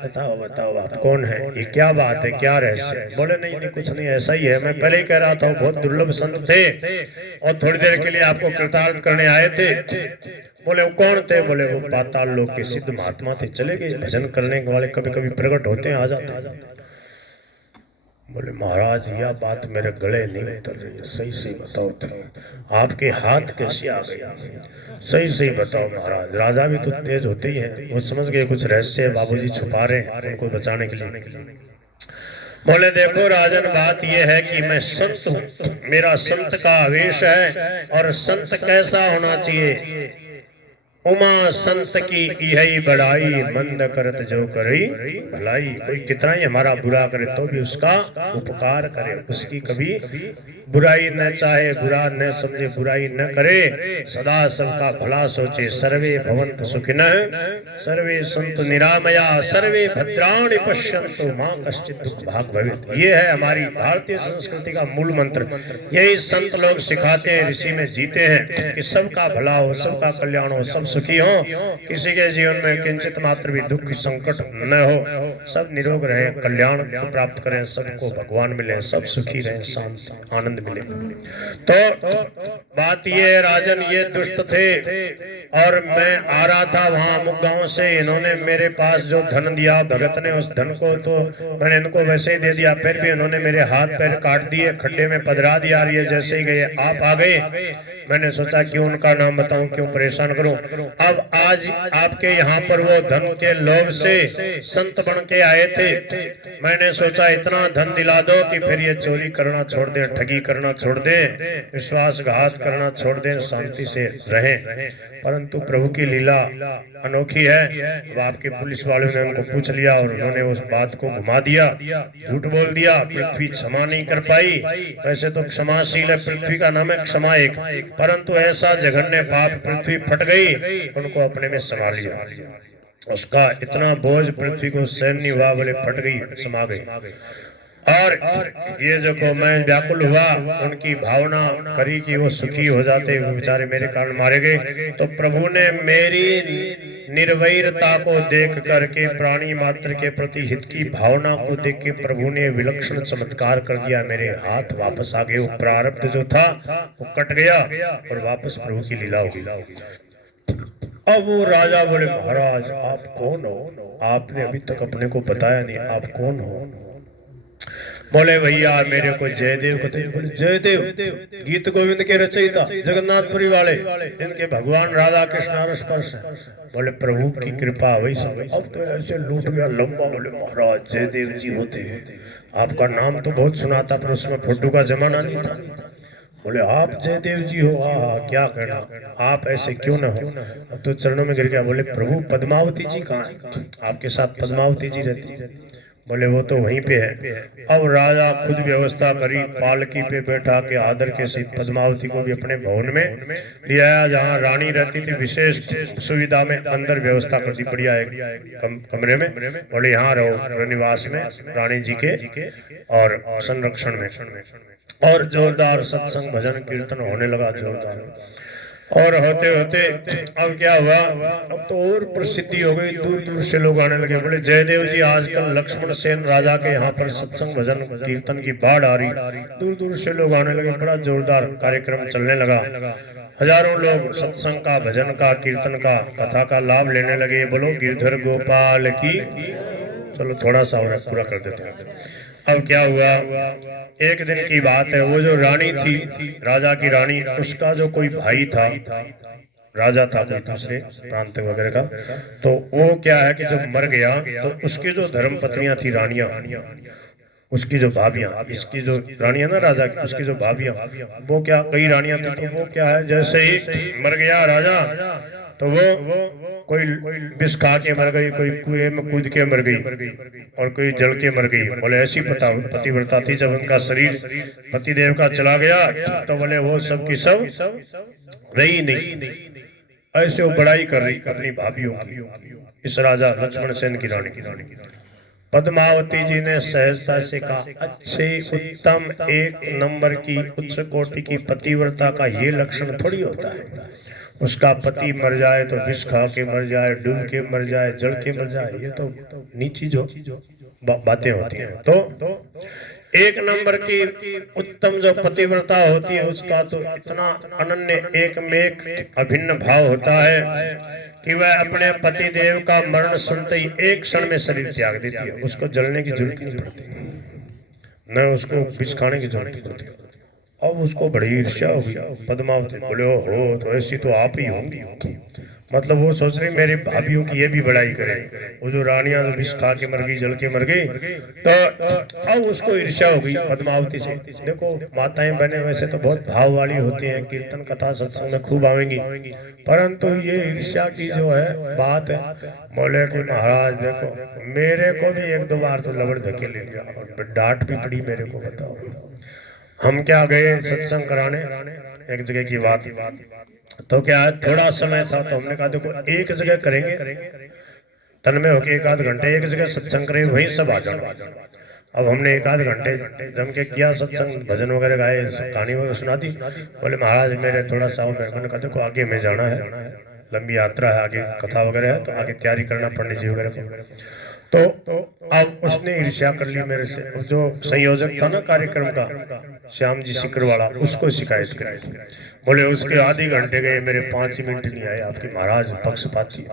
बताओ आप कौन है, ये क्या बात है, क्या रहस्य? बोले नहीं कुछ नहीं, ऐसा ही है, मैं पहले ही कह रहा था बहुत दुर्लभ संत थे और थोड़ी देर के लिए आपको कृतार्थ करने आए थे। बोले वो कौन थे? बोले वो पाताल लोक के सिद्ध महात्मा थे, चले गए, भजन करने वाले कभी कभी प्रकट होते हैं, आ जाते हैं। बोले महाराज यह बात मेरे गले नहीं उतर रही, सही बताओ थे, आपके हाथ कैसे आ गए, सही बताओ महाराज। राजा भी तो तेज होते ही हैं, वो समझ गए कुछ रहस्य बाबूजी छुपा रहे हैं उनको बचाने के लिए। बोले देखो राजन, बात यह है कि मैं संत हूँ, मेरा संत का आवेश है। और संत कैसा होना चाहिए? उमा संत की यही बड़ाई, मंद करत जो करे भलाई। कोई कितना ही हमारा बुरा करे तो भी उसका उपकार करे, उसकी कभी बुराई न चाहे, बुरा न समझे, बुराई न करे, सदा सबका भला सोचे। सर्वे भवन्तु सुखिनः, सर्वे सन्तु निरामया, सर्वे भद्राणि पश्यन्तु मां कश्चित् दुःखभाग् भवेत्। ये है हमारी भारतीय संस्कृति का मूल मंत्र। यही संत लोग सिखाते हैं, ऋषि में जीते हैं कि सबका भला हो, सबका कल्याण हो, सब सुखी हो, किसी के जीवन में किंचित मात्र भी दुख संकट न हो, सब निरोग रहे, कल्याण प्राप्त करें, सबको भगवान मिले, सब सुखी रहे, शांति आनंद मिले। तो बात ये राजन, ये दुष्ट थे और मैं आ रहा था वहां अमुक गांव से, इन्होंने मेरे पास जो धन दिया भगत ने, उस धन को तो मैंने इनको वैसे ही दे दिया, फिर भी इन्होंने मेरे हाथ पैर काट दिए, खड्डे में पधरा दिया। ये जैसे ही गए आप आ गए, मैंने सोचा क्यों उनका नाम बताऊं, क्यों परेशान करूं। अब आज आपके यहाँ पर वो धन के लोभ से संत बन के आए थे, मैंने सोचा इतना धन दिला दो कि फिर ये चोरी करना छोड़ दें, ठगी करना छोड़ दें, विश्वासघात करना छोड़ दें, शांति से रहें। परंतु प्रभु की लीला अनोखी है। अब आपके पुलिस वालों ने उनको पूछ लिया और उन्होंने उस बात को घुमा दिया, झूठ बोल दिया। पृथ्वी क्षमा नहीं कर पाई। वैसे तो क्षमाशील है, पृथ्वी का नाम है क्षमा एक, परंतु ऐसा जघन्य पाप पृथ्वी फट गई, उनको अपने में समा लिया। उसका इतना बोझ पृथ्वी को सहन नहीं हुआ, बोले फट गई, समा गई। और ये जो को मैं व्याकुल हुआ, उनकी भावना करी कि वो सुखी हो जाते, वो बेचारे मेरे कारण मारे गए। तो प्रभु ने मेरी निर्वैरता को देख करके, प्राणी मात्र के प्रति हित की भावना को देख के प्रभु ने विलक्षण चमत्कार कर दिया। मेरे हाथ वापस आ गए, वो प्रारब्ध जो था वो कट गया और वापस प्रभु की लीला हो गई। अब वो राजा बोले, महाराज आप कौन हो? आपने अभी तक अपने को बताया नहीं, आप कौन हो? बोले भैया मेरे को जयदेव कहते हैं। बोले जयदेव गीत गोविंद के रचयिता, जगन्नाथपुरी वाले, इनके भगवान राधा कृष्ण रस स्पर्श है। बोले प्रभु की कृपा वही सब। अब तो ऐसे लूट गया लंबा। बोले महाराज जयदेव जी होते हैं, आपका नाम तो बहुत सुना था, पर उसमें फोटो का जमाना नहीं था। बोले आप जयदेव जी हो? हाँ, क्या करना, आप ऐसे क्यों न हो। अब तो चरणों में गिर गया। बोले प्रभु पद्मावती जी कहाँ है? आपके साथ पद्मावती जी रहती। बोले वो तो वहीं पे है। अब राजा खुद व्यवस्था करी, पालकी पे बैठा के आदर के साथ पद्मावती को भी अपने भवन में ले आया, जहाँ रानी रहती थी। विशेष सुविधा में अंदर व्यवस्था कर दी, बढ़िया एक कमरे में। बोले यहाँ रहो निवास में रानी जी के और संरक्षण में। और जोरदार सत्संग भजन कीर्तन होने लगा, जोरदार। और होते होते अब क्या हुआ, अब तो और प्रसिद्धि हो गई, दूर दूर से लोग आने लगे। बोले जयदेव जी आजकल लक्ष्मण सेन राजा के यहाँ पर सत्संग भजन कीर्तन की बाढ़ आ रही, दूर दूर से लोग आने लगे, बड़ा जोरदार कार्यक्रम चलने लगा। हजारों लोग सत्संग का, भजन का, कीर्तन का, कथा का लाभ लेने लगे। बोलो गिरधर गोपाल की। चलो थोड़ा सा और पूरा कर देते हैं। अब क्या हुआ, एक दिन की बात है, वो जो रानी थी, राजा की रानी, उसका जो कोई भाई था, राजा था कोई दूसरे प्रांत वगैरह का, तो वो क्या है कि जब मर गया तो उसकी जो धर्म पत्नियां थी, रानियां, उसकी जो भाभियां, इसकी जो रानियां ना राजा की, उसकी जो भाभियां, वो क्या, कई रानियां थी, तो वो क्या है, जैसे ही मर गया राजा तो वो कोई विष खा के मर गई, कोई कुएं में कूद के मर गई, और कोई जल के मर गई। बोले ऐसी पतिव्रता थी। जब उनका शरीर पतिदेव का चला गया तो बोले वो सब की सब रही नहीं। ऐसे वो बड़ाई कर रही अपनी भाभियों की, इस राजा लक्ष्मण सेन की रानी। पद्मावती जी ने सहजता से कहा, अच्छे उत्तम एक नंबर की उच्च कोटि की पतिव्रता का ये लक्षण थोड़ी होता है, उसका पति मर जाए तो विष खा के मर जाए, डूब के मर जाए, जल के मर जाए, ये तो नीची जो बातें होती हैं। तो एक नंबर की उत्तम जो पतिव्रता होती है, उसका तो इतना अनन्य एक में एक अभिन्न भाव होता है कि वह अपने पति देव का मरण सुनते ही एक क्षण में शरीर त्याग देती है। उसको जलने की जरूरत नहीं पड़ती, न उसको विष खाने की जरूरत पड़ती। अब उसको बड़ी ईर्ष्या हो गई। पद्मावती बोले हो तो ऐसी तो आप ही होंगी, मतलब वो सोच रही मेरी भाभीयों की ये भी बड़ाई करे। वो जो रानियां विष खा के मर गई, जल के मर गई, तो अब उसको ईर्ष्या हो गई पद्मावती से। देखो माताएं बहनें वैसे तो बहुत भाव वाली होती हैं, कीर्तन कथा सत्संग में खूब आवेंगी, परंतु ये ईर्ष्या की जो है बात है। बोले कि महाराज देखो मेरे को भी एक दो बार तो लबड़ धके ले लिया और डांट भी पड़ी मेरे को। बताओ हम क्या गए सत्संग कराने एक जगह की बात, तो क्या थोड़ा समय था तो हमने कहा देखो एक जगह करेंगे तन में होके, एक आध घंटे एक जगह सत्संग करें, वहीं सब आ जाओ। अब हमने एक आध घंटे जम के किया सत्संग, भजन वगैरह गाए, कहानी वगैरह सुना दी। बोले महाराज मेरे थोड़ा सा मैंने कहा देखो आगे में जाना है, लंबी यात्रा है, आगे कथा वगैरह है, तो आगे तैयारी करना पंडित जी वगैरह को। तो अब उसने ईर्ष्या कर ली मेरे से। जो संयोजक था ना कार्यक्रम का, श्याम जी सिकर वाला, उसको शिकायत करी। बोले उसके आधे घंटे गए, मेरे 5 मिनट नहीं आए। आपके महाराज पक्षपाती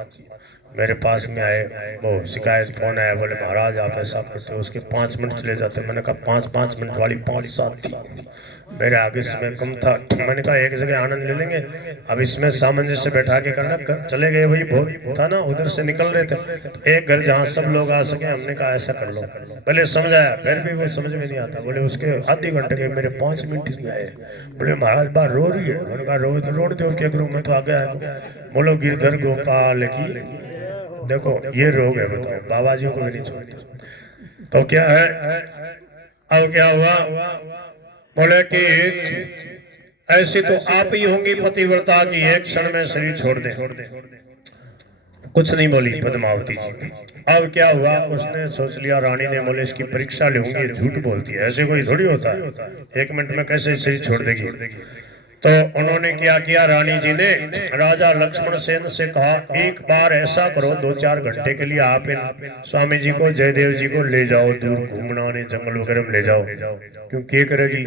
मेरे पास में आए, वो शिकायत फोन आया, बोले महाराज आप ऐसा करते हो, उसके 5 मिनट चले जाते। मैंने कहा 5 मिनट वाली 5-7 थी, मेरे आगे समय कम था। मैंने कहा एक जगह आनंद ले लेंगे, अब इसमें सामंजस्य बैठा के करना। चले गए वही बहुत था ना, उधर से निकल रहे थे एक घर जहाँ सब लोग आ सके, हमने कहा ऐसा कर लो। पहले समझाया फिर भी वो समझ में नहीं आता। बोले उसके आधे घंटे के मेरे 5 मिनट नहीं आए। बोले महाराज बात रो रही है। मैंने कहा रो तो रोड दो क्या करूँ, मैं तो आ गया है। बोलो गिरधर गोपाल की, देखो ये रोग है बताओ, बाबा जी को भी नहीं छोड़ते। तो क्या है, अब क्या हुआ, बोले कि ऐसी तो आप ही होंगी पतिव्रता की एक क्षण में शरीर छोड़ दे। कुछ नहीं बोली पद्मावती जी। अब क्या हुआ, उसने सोच लिया रानी ने, बोले इसकी परीक्षा लूंगी, झूठ बोलती है, ऐसे कोई थोड़ी होता है, 1 मिनट में कैसे शरीर छोड़ देगी। तो उन्होंने क्या किया, रानी जी ने राजा लक्ष्मण सेन से कहा एक बार ऐसा करो 2-4 घंटे के लिए आप इन स्वामी जी को, जयदेव जी को ले जाओ, दूर घूमना नहीं, जंगल वगैरह में ले जाओ। क्यों क्या करेगी।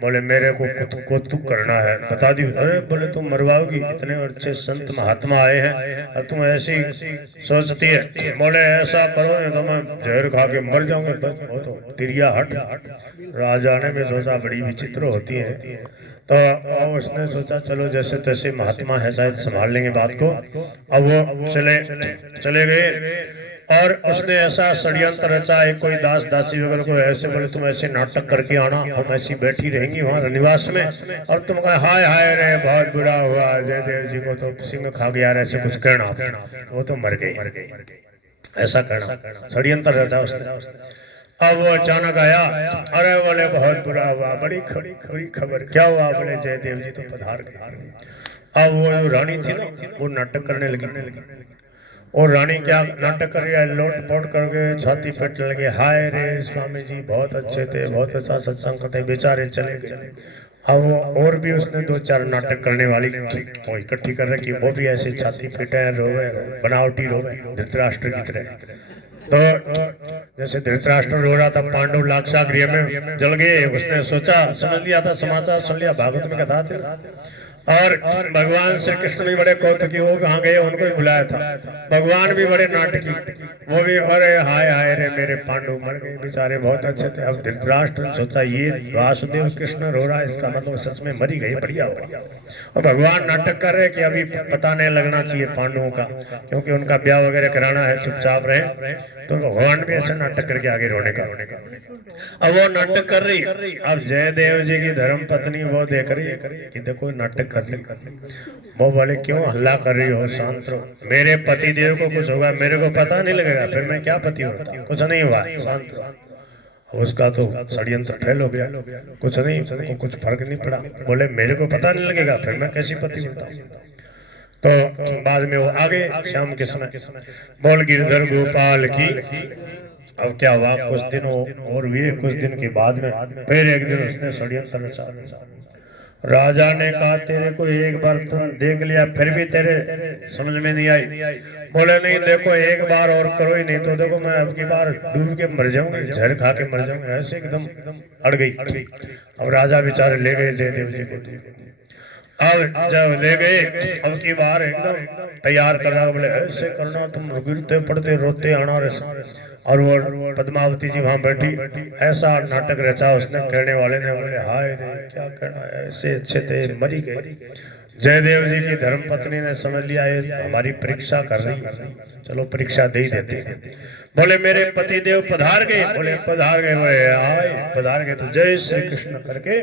बोले मेरे को तू करना है, बता दी। अरे बोले तुम मरवाओगी, इतने अच्छे संत महात्मा आए हैं और तुम ऐसी सोचती है। बोले ऐसा करो तो मैं जहर खा के मर जाऊंगा। बस वो तो तिरिया हट। राजा ने भी सोचा बड़ी विचित्र होती है, तो उसने सोचा चलो जैसे तैसे महात्मा है शायद संभाल लेंगे बात को। अब वो चले गए और उसने ऐसा षड्यंत्र रचा, एक कोई दास दासी वगैरह को ऐसे बोले तुम ऐसे नाटक करके आना, हम ऐसी बैठी रहेंगी वहाँ निवास में, और तुम कहे हाय हाय रे बहुत बुरा हुआ, जयदेव जी को तो सिंह खा गया, ऐसे कुछ कहना, वो तो मर गई, ऐसा करना षड्यंत्र रचा उसने। अब वो अचानक आया, अरे बोले बहुत बुरा हुआ, बड़ी खबर, क्या हुआ। बोले जयदेव जी तो पधार गए। अब वो रानी थी ना, वो नाटक करने लगी, और रानी क्या नाटक कर रही है, लोट पोट करके छाती पीटने लगे, हाय रे स्वामी जी बहुत अच्छे थे, बहुत अच्छा सत्संग करते, बेचारे चले गए। अब वो और भी उसने 2-4 नाटक करने वाली वो इकट्ठी कर रखी, वो भी ऐसे छाती पीटे रोवे, बनावटी रोवे धृतराष्ट्र की तरह। तो जैसे धृतराष्ट्र रो रहा था, पांडव लाक्षा गृह में जल गए, उसने सोचा, समझ लिया था, समाचार सुन लिया, भागवत में कथा थी, और भगवान श्री कृष्ण भी बड़े कौतुकी, वो कहाँ गए, उनको भी बुलाया था। भगवान भी बड़े नाटकी, वो भी अरे हाय हाय रे मेरे पांडव मर गए बेचारे बहुत अच्छे थे। अब धृतराष्ट्र ने सोचा ये वासुदेव कृष्ण रो रहा है, इसका मतलब सच में मरी गई, बढ़िया होगा। और भगवान नाटक कर रहे कि अभी पता नहीं लगना चाहिए पांडवों का, क्योंकि उनका ब्याह वगैरह कराना है, चुपचाप रहे। तो भगवान भी ऐसा नाटक करके आगे रोने का। अब वो नाटक कर रही, अब जयदेव जी की धर्म पत्नी वो देख रही कि देखो नाटक कर रही, वो बोले क्यों हल्ला कर रही हो, शांत रहो, मेरे पति देव को कुछ होगा मेरे को पता नहीं लगेगा, फिर मैं क्या पति होता, कुछ नहीं हुआ, शांत रहो। उसका तो षड्यंत्र फेल हो गया, कुछ नहीं, कुछ फर्क नहीं पड़ा। बोले मेरे को पता नहीं लगेगा, फिर मैं कैसी पति होता। तो बाद में वो आगे शाम के समय बोल गिरधर गोपाल की। अब क्या हुआ, कुछ दिन और भी, कुछ दिन के बाद में फिर एक दिन उसने षड्यंत्र रचा। राजा ने कहा तेरे को एक बार तुम देख लिया, फिर भी तेरे समझ में नहीं आई। बोले नहीं देखो एक बार और करो ही, नहीं तो देखो मैं अब की बार डूब के मर जाऊंगी, जहर खा के मर जाऊंगी। ऐसे एकदम अड़ गई। अब राजा बेचारे ले गए जयदेव जी को। अब जब ले गए, अब की बार एकदम तैयार कर रहा, बोले ऐसे करना, तुम गिरते पड़ते रोते आना रस। और वो पद्मावती जी वहां बैठी, ऐसा नाटक रचा उसने, कहने वाले ने बोले हाय रे क्या कहना, ऐसे अच्छे थे मरी गए। जयदेव जी की धर्मपत्नी ने समझ लिया ये हमारी परीक्षा कर रही है, चलो परीक्षा दे ही देते हैं। बोले मेरे पति देव पधार गए, बोले पधार गए, बोले आए पधार गए, तो जय श्री कृष्ण करके,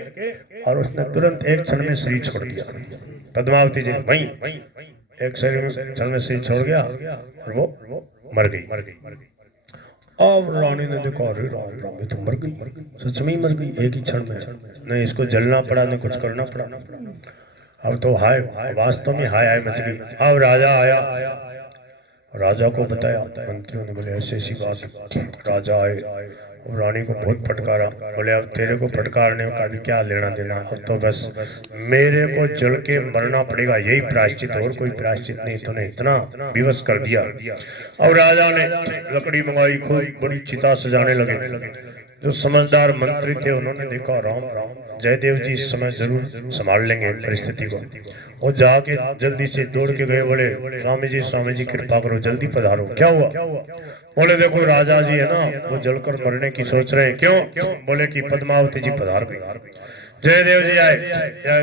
और उसने तुरंत एक क्षण में शरीर छोड़ दिया। पद्मावती जी वहीं एक क्षण में शरीर छोड़ गया और वो मर गई। अब रानी ने देखा, अरे राम राम ये तो मर गई, सच में ही मर गई एक ही क्षण में। नहीं इसको जलना पड़ा, नहीं कुछ करना पड़ा। अब तो हाय वास्तव में हाय हाय मच गई। अब राजा आया, राजा को बताया, मंत्रियों ने बोले ऐसी ऐसी बात। राजा आए और रानी को बहुत फटकारा, बोले अब तेरे को फटकारने का भी क्या लेना देना, अब तो बस मेरे को जल के मरना पड़ेगा, यही प्रायश्चित, और कोई प्रायश्चित नहीं। तूने इतना विवश कर दिया। और राजा ने लकड़ी मंगाई, खूब बड़ी चिता सजाने लगे। जो समझदार मंत्री थे उन्होंने देखा राम राम जयदेव जी इस समय जरूर संभाल लेंगे परिस्थिति को। वो जाके जल्दी से दौड़ के गए, बोले स्वामी जी कृपा करो, जल्दी पधारो। क्या हुआ? बोले देखो राजा जी है ना, वो जलकर मरने की सोच रहे हैं। क्यों? बोले कि पद्मावती जी पधार गई। जयदेव जी आए,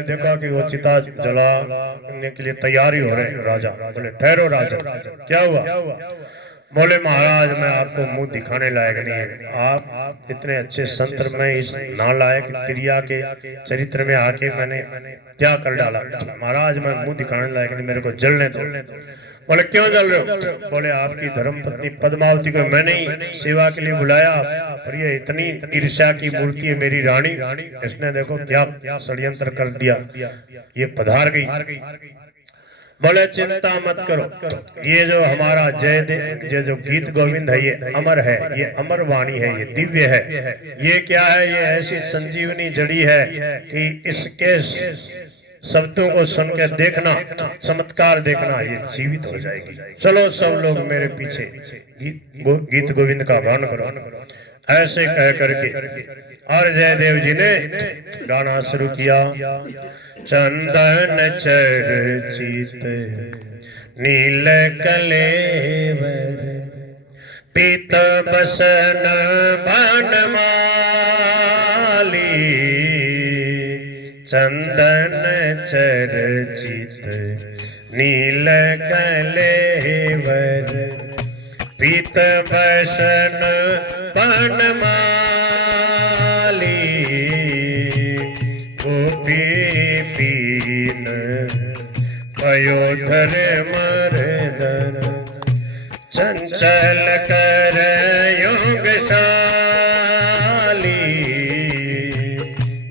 देखा कि वो चिता जलाने के लिए तैयारी हो रहे हैं। राजा बोले ठहरो राजा, क्या हुआ? बोले महाराज मैं आपको मुंह दिखाने लायक नहीं है, आप इतने अच्छे संत, मैं इस नालायक त्रिया के चरित्र में आके मैंने क्या कर डाला। महाराज मैं मुंह दिखाने लायक नहीं, मेरे को जलने दो। बोले क्यों जल रहे हो? बोले आपकी धर्मपत्नी पद्मावती को मैंने ही सेवा के लिए बुलाया, पर ये इतनी ईर्ष्या की मूर्ति है मेरी रानी, इसने देखो क्या षड्यंत्र कर दिया, ये पधार गई। बोले चिंता मत करो, ये जो हमारा जयदेव ये जो गीत गोविंद है ये अमर है, ये अमर वाणी है, ये दिव्य है। ये क्या है? ये ऐसी संजीवनी जड़ी है कि इसके शब्दों को सुनकर देखना, चमत्कार देखना, ये जीवित हो जाएगी। चलो सब लोग मेरे पीछे गीत गोविंद का गान करो। ऐसे कह करके और जयदेव जी ने गाना शुरू किया। चंदन चर्चित नील कलेवर, पीत बसन बनमाली, चंदन चर्चित नील कलेवर, पीत बसन बनमाली, गोपी पीन पयोधर मर्दन, चंचल कर योगशाली,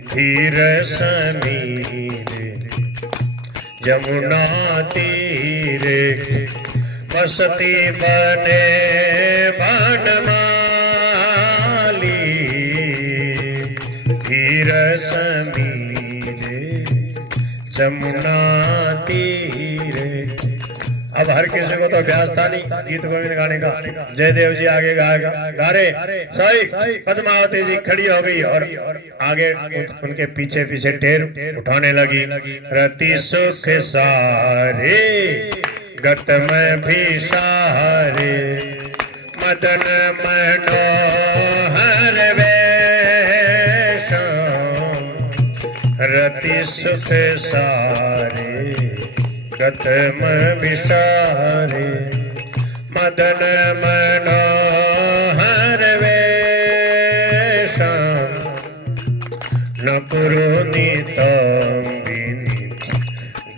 धीर समीर यमुना तीरे, बसती बने बनमाली, धीर समीर यमुना तीरे। अब हर किसी को तो अभ्यास था नहीं गीत गोविंद गाने का। जयदेव जी आगे गाएगा, गा रहे सही, पद्मावती जी खड़ी हो गई और आगे उनके पीछे पीछे टेर उठाने लगी। रति सुख सारे गत में भी सारे, मदन मनोहर वेश, रति सुख सारे गत में भी सारे, मदन मनोहर वेश, न पुरोनितांगिनी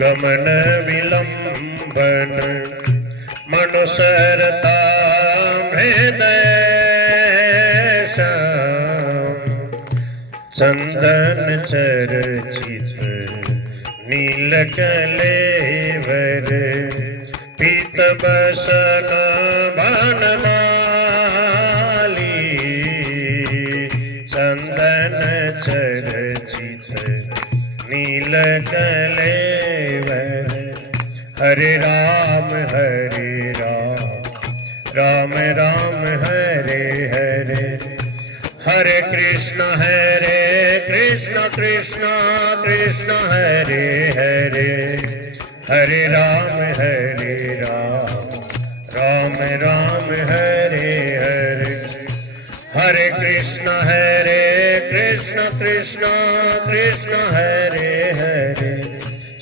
गमन विलंबन, मनुसरता हृदयेश, चंदन चर्चित नील कलेवर, पीत बसन बनमाली, चंदन चर्चित नील कलेवर। हरे राम राम राम हरे हरे, हरे कृष्ण कृष्ण कृष्ण कृष्ण हरे हरे हरे राम राम राम हरे हरे हरे कृष्ण कृष्ण कृष्ण हरे हरे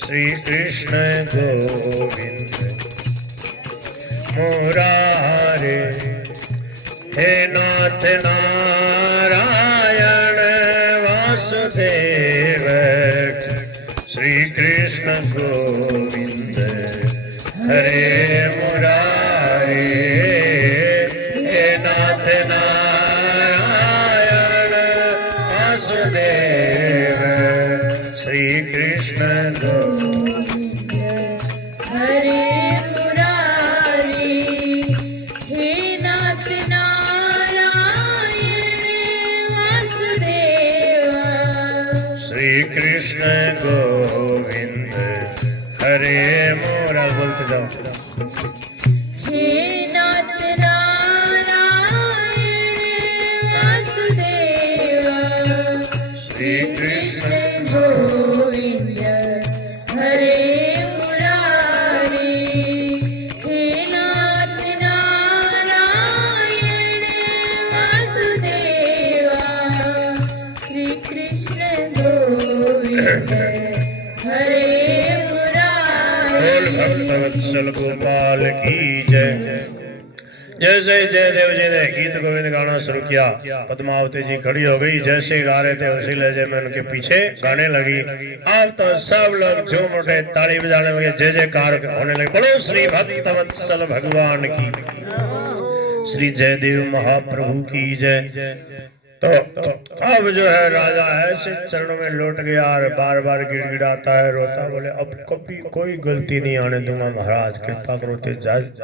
श्री कृष्ण गोविंद मुरारे हे नाथ नारायण वासुदेव श्री कृष्ण गोविंद हरे मुरारे हे नाथ नारायण वासुदेव श्री कृष्ण गोविंद हरे मुरारी हे नाथ नारायण वासुदेवा श्री कृष्ण गोविंद हरे मोरा बोलते जाओ हे नाथ नारायण वासुदेवा श्री कृष्ण गोविंद हरे मुरारी हे नाथ नारायण वासुदेवा श्री कृष्ण गोविंद हरे बोल मुरारी भक्तवत्सल गोपाल की जय जैसे जयदेव जी ने गीत गोविंद गाना शुरू किया पद्मावती जी खड़ी हो गई जैसे गा रहे थे उसी लहजे में उनके पीछे गाने लगी अब तो सब लोग झूम उठे ताली बजाने लगे जय जयकार होने लगे बोलो श्री भक्तवत्सल भगवान की श्री जयदेव महाप्रभु की जय तो अब जो है राजा ऐसे चरणों में लौट गया और बार बार गिड़गिड़ाता है रोता बोले अब कभी कोई गलती नहीं आने दूंगा महाराज कृपा करो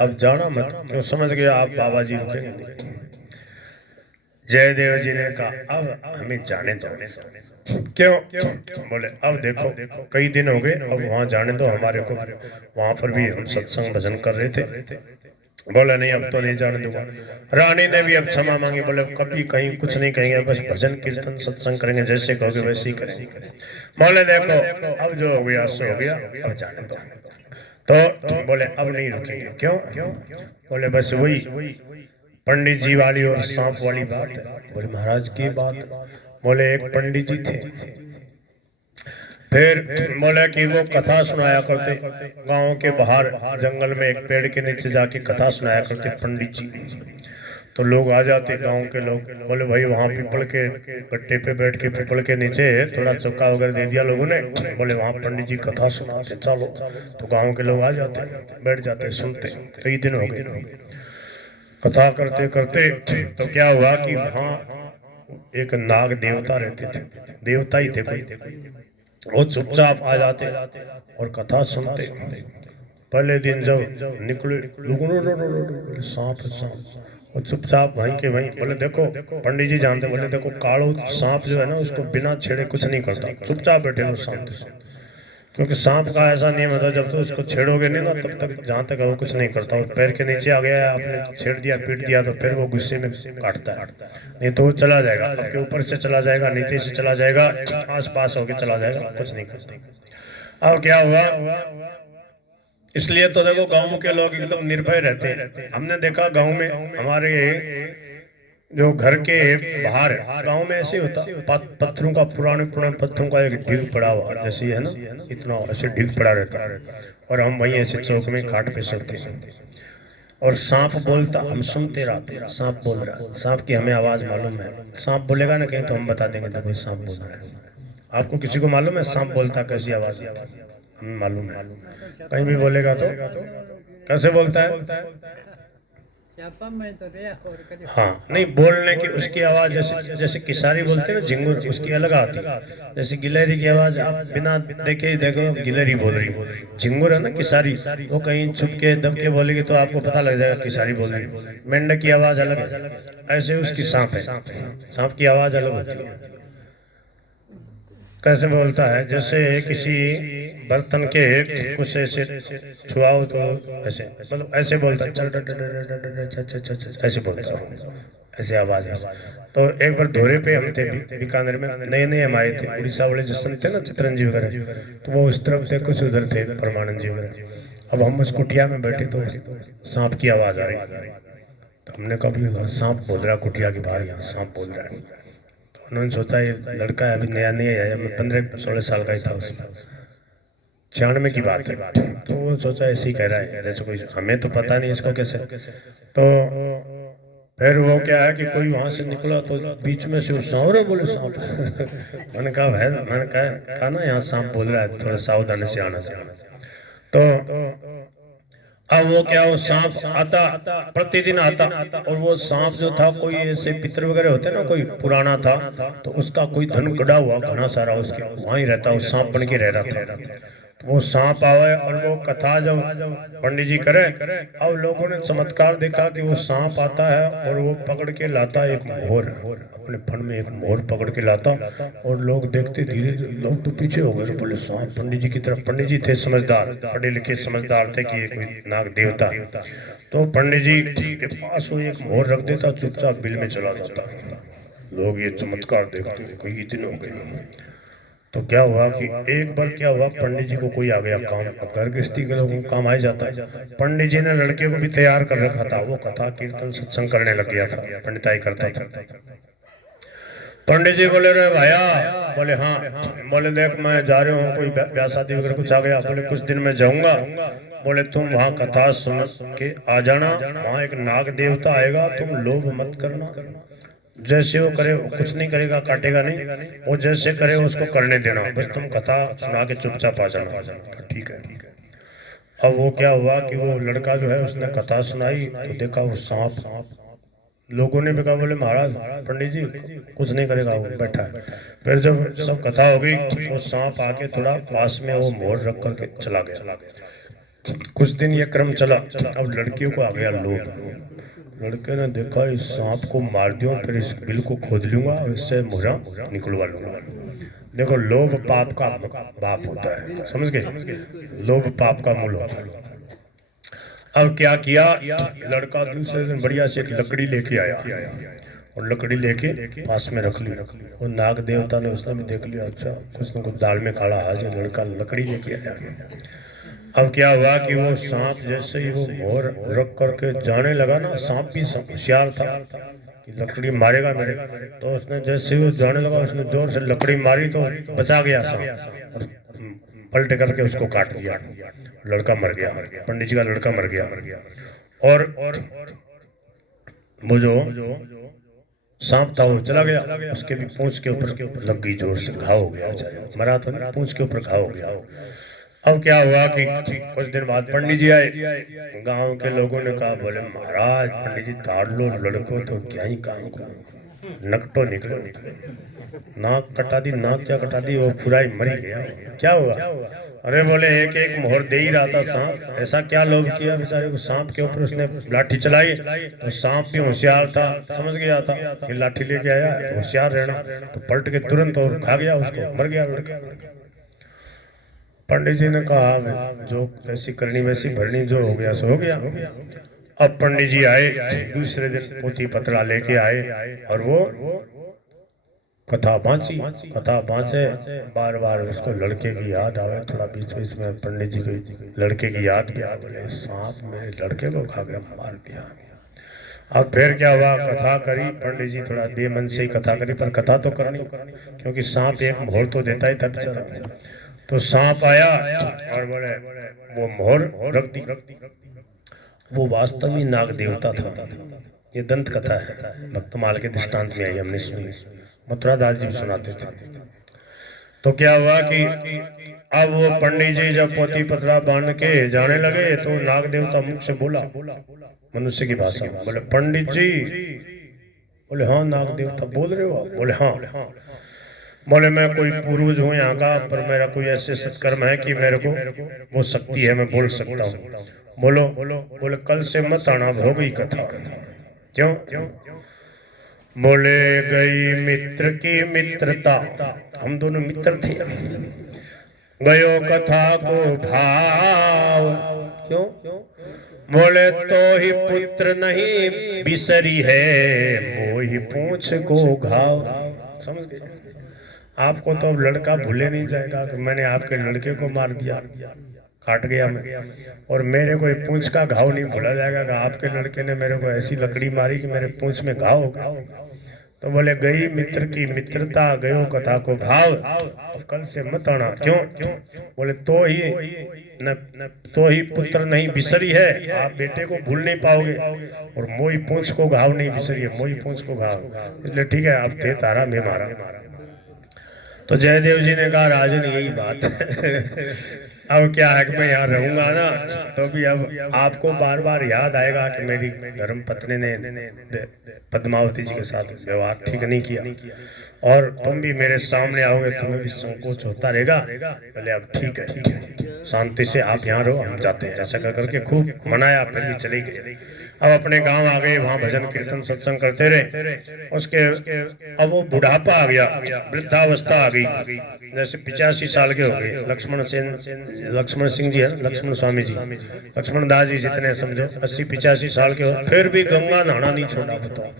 अब जाना मत क्यों समझ गया आप बाबा जी रुकेंगे नहीं जयदेव जी ने कहा अब हमें जाने दो क्यों बोले अब देखो कई दिन हो गए अब वहां जाने दो हमारे को वहां पर भी हम सत्संग भजन कर रहे थे बोले नहीं अब तो नहीं जाने दूंगा रानी ने भी अब क्षमा मांगी बोले कभी कहीं कुछ नहीं कहेंगे बस भजन कीर्तन सत्संग करेंगे जैसे कहोगे वैसे ही करेंगे बोले देखो अब जो हो गया सो हो गया अब जाने दो तो बोले अब नहीं रुकेंगे क्यों बोले बस वही पंडित जी वाली और सांप वाली बात है बोले महाराज की बात बोले एक पंडित जी थे फिर बोले कि वो कथा सुनाया करते गांव के बाहर जंगल में एक पेड़ के नीचे जाके कथा सुनाया करते पंडित जी तो लोग आ जाते गांव के लोग बोले भाई वहां पीपल के गट्टे पे बैठ के पीपल के नीचे थोड़ा चौका वगैरह दे दिया लोगों ने बोले वहां पंडित जी कथा सुनाते चलो तो गांव के लोग आ जाते बैठ जाते सुनते कई दिन हो गए कथा करते करते तो क्या हुआ कि वहां एक नाग देवता रहते थे देवता ही थे कोई वो चुपचाप आ जाते और कथा सुनते पहले दिन जब निकले सांप सांप और चुपचाप वहीं के वहीं बोले देखो पंडित जी जानते बोले देखो कालो सांप जो है ना उसको बिना छेड़े कुछ नहीं करता चुपचाप बैठे रहो शांति से क्योंकि सांप का ऐसा नियम होता है जब तो उसको छेड़ोगे नहीं ना तब तक जहाँ तक वो कुछ नहीं करता और पैर के नीचे आ गया है आपने छेड़ दिया पीट दिया तो फिर वो गुस्से में काटता है नहीं तो वो चला जाएगा आपके ऊपर से चला जाएगा नीचे से चला जाएगा आस पास होके चला जाएगा कुछ नहीं करता अब क्या हुआ इसलिए तो देखो गाँव के लोग एकदम निर्भय रहते हैं हमने देखा गाँव में हमारे जो घर के बाहर गांव में ऐसे होता पत्थरों का पुराने पत्थरों का एक ढीग पड़ा हुआ जैसे है ना इतना ऐसे ढीग पड़ा रहता है और हम वहीं ऐसे चौक में खाट पे सोते हैं और सांप बोलता हम सुनते रहते हैं सांप बोल रहा है सांप की हमें आवाज मालूम है सांप बोलेगा ना कहीं तो हम बता देंगे तो कोई सांप बोल रहा है आपको किसी को मालूम है सांप बोलता कैसी आवाज हमें मालूम है कहीं भी बोलेगा तो कैसे बोलता है हाँ नहीं बोलने की उसकी आवाज जैसे जैसे किसारी बोलते हैं ना झिंगुर उसकी अलग आती है जैसे गिलहरी की आवाज आप बिना देखे ही देखो गिलहरी बोल रही झिंगुर है ना किसारी वो कहीं छुप के दब के बोलेगी तो आपको पता लग जाएगा किसारी बोल रही मेंढक की आवाज अलग है ऐसे उसकी सांप है सांप की आवाज अलग होती है कैसे बोलता है जैसे किसी बर्तन के कुछ ऐसे छुआओ तो ऐसे मतलब ऐसे बोलता है ऐसे बोलता है ऐसे आवाज है। तो एक बार दौरे पे हम थे बीकानेर में, नए नए हम आए थे, उड़ीसा वाले जो संत थे ना चितरंजी वगैरह, तो वो इस तरफ थे, कुछ उधर थे परमानंद जी वगैरह। अब हम उस कुटिया में बैठे तो सांप की आवाज आ रही, तो हमने कहा भी सांप बोल रहा कुटिया के बाहर, यहाँ सांप बोल रहा है। तो उन्होंने सोचा ये लड़का है, अभी नया नया आया, मैं 15-16 साल का ही था उसमें, 96 की बात है। तो वो सोचा ऐसे ही कह रहा है, जैसे कोई, हमें तो पता नहीं इसको कैसे। तो फिर वो क्या है कि कोई वहां से निकला तो बीच में से सांप, बोले सांप मैंने कहा भाई, मैंने कहा ना यहाँ सांप बोल रहा है, थोड़ा सावधानी से आना चाहिए। तो अब वो क्या, वो सांप आता, प्रतिदिन आता, और वो सांप जो था कोई ऐसे पितर वगैरह होते ना, कोई पुराना था, तो उसका कोई धन गड़ा हुआ घना सारा उसके वहीं रहता, वो सांप बन के रह रहा था। वो सांप आवे और वो कथा जब पंडित जी करे, अब लोगों ने चमत्कार देखा कि वो सांप आता है और वो पकड़ के लाता एक मोर, अपने फन में एक मोर पकड़ के लाता, और लोग देखते, धीरे धीरे लोग तो पीछे हो गए, बोले सांप पंडित जी की तरफ। पंडित जी थे समझदार, पढ़े लिखे समझदार थे कि ये कोई नाग देवता है। तो पंडित जी के पास वो एक मोर रख देता, चुपचाप बिल में चला जाता। लोग ये चमत्कार देखते, कई दिन हो गए। तो क्या हुआ कि एक बार क्या हुआ, पंडित जी को कोई आ गया काम, अब घर गृहस्थी के लोगों को काम आ जाता है। पंडित जी ने लड़के को भी तैयार कर रखा था, वो कथा कीर्तन सत्संग करने लग गया था, पंडिताई करता था। पंडित जी बोले रे भाया, बोले हाँ, बोले देख मैं जा रहा हूँ, कोई ब्याह शादी वगैरह कुछ आ गया, बोले कुछ दिन में जाऊंगा, बोले तुम वहाँ कथा सुन के आ जाना, वहाँ एक नाग देवता आएगा, तुम लोभ मत करना, जैसे वो करे कुछ नहीं करेगा, काटेगा नहीं, वो जैसे करे उसको करने देना, बस तुम कथा सुना के चुपचाप आ जाना। ठीक है। अब वो क्या हुआ कि वो लड़का जो है उसने कथा सुनाई, तो देखा वो सांप, लोगों ने भी कहा, बोले महाराज पंडित जी कुछ नहीं करेगा, वो बैठा है। फिर जब सब कथा हो गई तो सांप आके थोड़ा पास में वो मोर रख करके चला गया। कुछ दिन ये क्रम चला, अब लड़कियों को आ गया लोभ। लड़के ने देखा इस सांप को मार दियो, फिर इस बिल को खोद लूंगा और इससे मोहरा निकलवा लूंगा। देखो लोभ पाप का बाप होता है, समझ गए, लोभ पाप का मूल होता है। अब क्या किया, लड़का दूसरे दिन बढ़िया से एक लकड़ी लेके आया, और लकड़ी लेके पास में रख ली। वो नाग देवता ने उसने भी देख लिया, अच्छा कुछ न कुछ दाल में खड़ा आज लड़का लकड़ी लेके आया। अब क्या हुआ कि वो सांप जैसे ही वो मोर रख करके जाने लगा ना, सांप भी होशियार था कि लकड़ी मारेगा मेरे, तो उसने जैसे ही वो जाने लगा, उसने जोर से लकड़ी मारी तो बचा गया सांप, और पलट करके उसको काट दिया, लड़का मर गया, पंडित जी का लड़का मर गया। और वो जो सांप था वो चला गया, उसके भी पूंछ के ऊपर लग गई, जोर से घाव हो गया, मरा तो नहीं, पूंछ के ऊपर घाव हो गया। अब क्या हुआ कि कुछ दिन बाद पंडित जी आए, गांव के लोगों ने कहा, बोले महाराज पंडित जी ताड़ लो लड़को, तो क्या ही काम करो, नकटो निकलो, नाक कटा दी, नाक क्या कटा दी, वो पूरा ही मरी गया। क्या हुआ, अरे बोले एक एक मोहर दे ही रहा था सांप, ऐसा क्या लोभ किया बेचारे को, सांप के ऊपर उसने लाठी चलाई, तो सांप भी होशियार था, समझ गया था कि लाठी लेके आया तो होशियार रहना, तो पलट के तुरंत और खा गया उसको, मर गया लड़का। पंडित जी ने कहा जो ऐसी करनी वैसी भरनी, जो हो गया सो हो गया। अब पंडित जी आए दूसरे दिन, पोथी पतरा लेके आए, और वो कथा बांची, कथा बांचे, बार बार उसको लड़के की याद आवे, थोड़ा बीच बीच में पंडित जी की लड़के की याद भी आ, बोले सांप मेरे लड़के को खा गया, मार दिया। अब फिर क्या हुआ, कथा करी, पंडित जी थोड़ा बेमन से ही कथा करी, पर कथा तो करनी, क्योंकि सांप एक मोहर तो देता ही था बेचारा। तो सांप आया और बोले वो मोहर रख दी, वो वास्तव में नाग देवता था। ये दंत कथा है, भक्तमाल के दृष्टांत में आई, हमने सुनी, मथुरा दास जी भी सुनाते थे। तो क्या हुआ कि अब वो पंडित जी जब पोथी पतरा बांध के जाने लगे, तो नाग देवता मुख से बोला, मनुष्य की भाषा, बोले पंडित जी, बोले हाँ नाग देवता बोल रहे हो, बोले हाँ, बोले मैं कोई पूर्वज हूँ यहाँ का, पर मेरा कोई ऐसे सत्कर्म है कि मेरे को वो शक्ति है, मैं बोल सकता हूँ। बोलो, बोले कल से मत आना, हो गई कथा। क्यों? बोले गई मित्र की मित्रता, हम दोनों मित्र थे, गयो कथा को भाव, क्यों? बोले तो ही पुत्र नहीं बिसरी है, मोही पूछ को घाव। समझ गए? आपको तो अब लड़का भूले नहीं जाएगा कि मैंने आपके लड़के को मार दिया, काट गया मैं, और मेरे को पूंछ का घाव नहीं भूला जाएगा कि आपके लड़के ने मेरे को ऐसी लकड़ी मारी कि मेरे पूंछ में घाव हो गया। तो बोले गई मित्र की मित्रता, गयो कथा को भाव, अब कल से मत आना। क्यों? बोले तो ही पुत्र नहीं बिसरी है, आप बेटे को भूल नहीं पाओगे, और मोई पूंछ को घाव नहीं बिसरी है, मोई पूंछ को घाव, इसलिए ठीक है आप थे तारा मैं मारा। तो जयदेव जी ने कहा राजन यही बात है। अब क्या है कि मैं यहाँ रहूंगा ना तो भी अब आपको बार बार याद आएगा कि मेरी धर्म पत्नी ने पद्मावती जी के साथ व्यवहार ठीक नहीं किया, और तुम भी मेरे सामने आओगे, तुम्हें भी संकोच होता रहेगा। बोले अब ठीक है, शांति से आप यहाँ रहो, हम जाते हैं। ऐसा कर करके खूब मनाया, फिर भी चले गए। अब अपने गांव आ गए, वहां भजन कीर्तन सत्संग करते रहे। उसके अब वो बुढ़ापा आ गया, वृद्धावस्था आ गई, जैसे 85 साल के हो गए। लक्ष्मण सिंह जी है, लक्ष्मण स्वामी जी, लक्ष्मण दास जी जितने समझो 80-85 साल के हो, फिर भी गंगा नहाना नहीं छोड़ा। बताओ,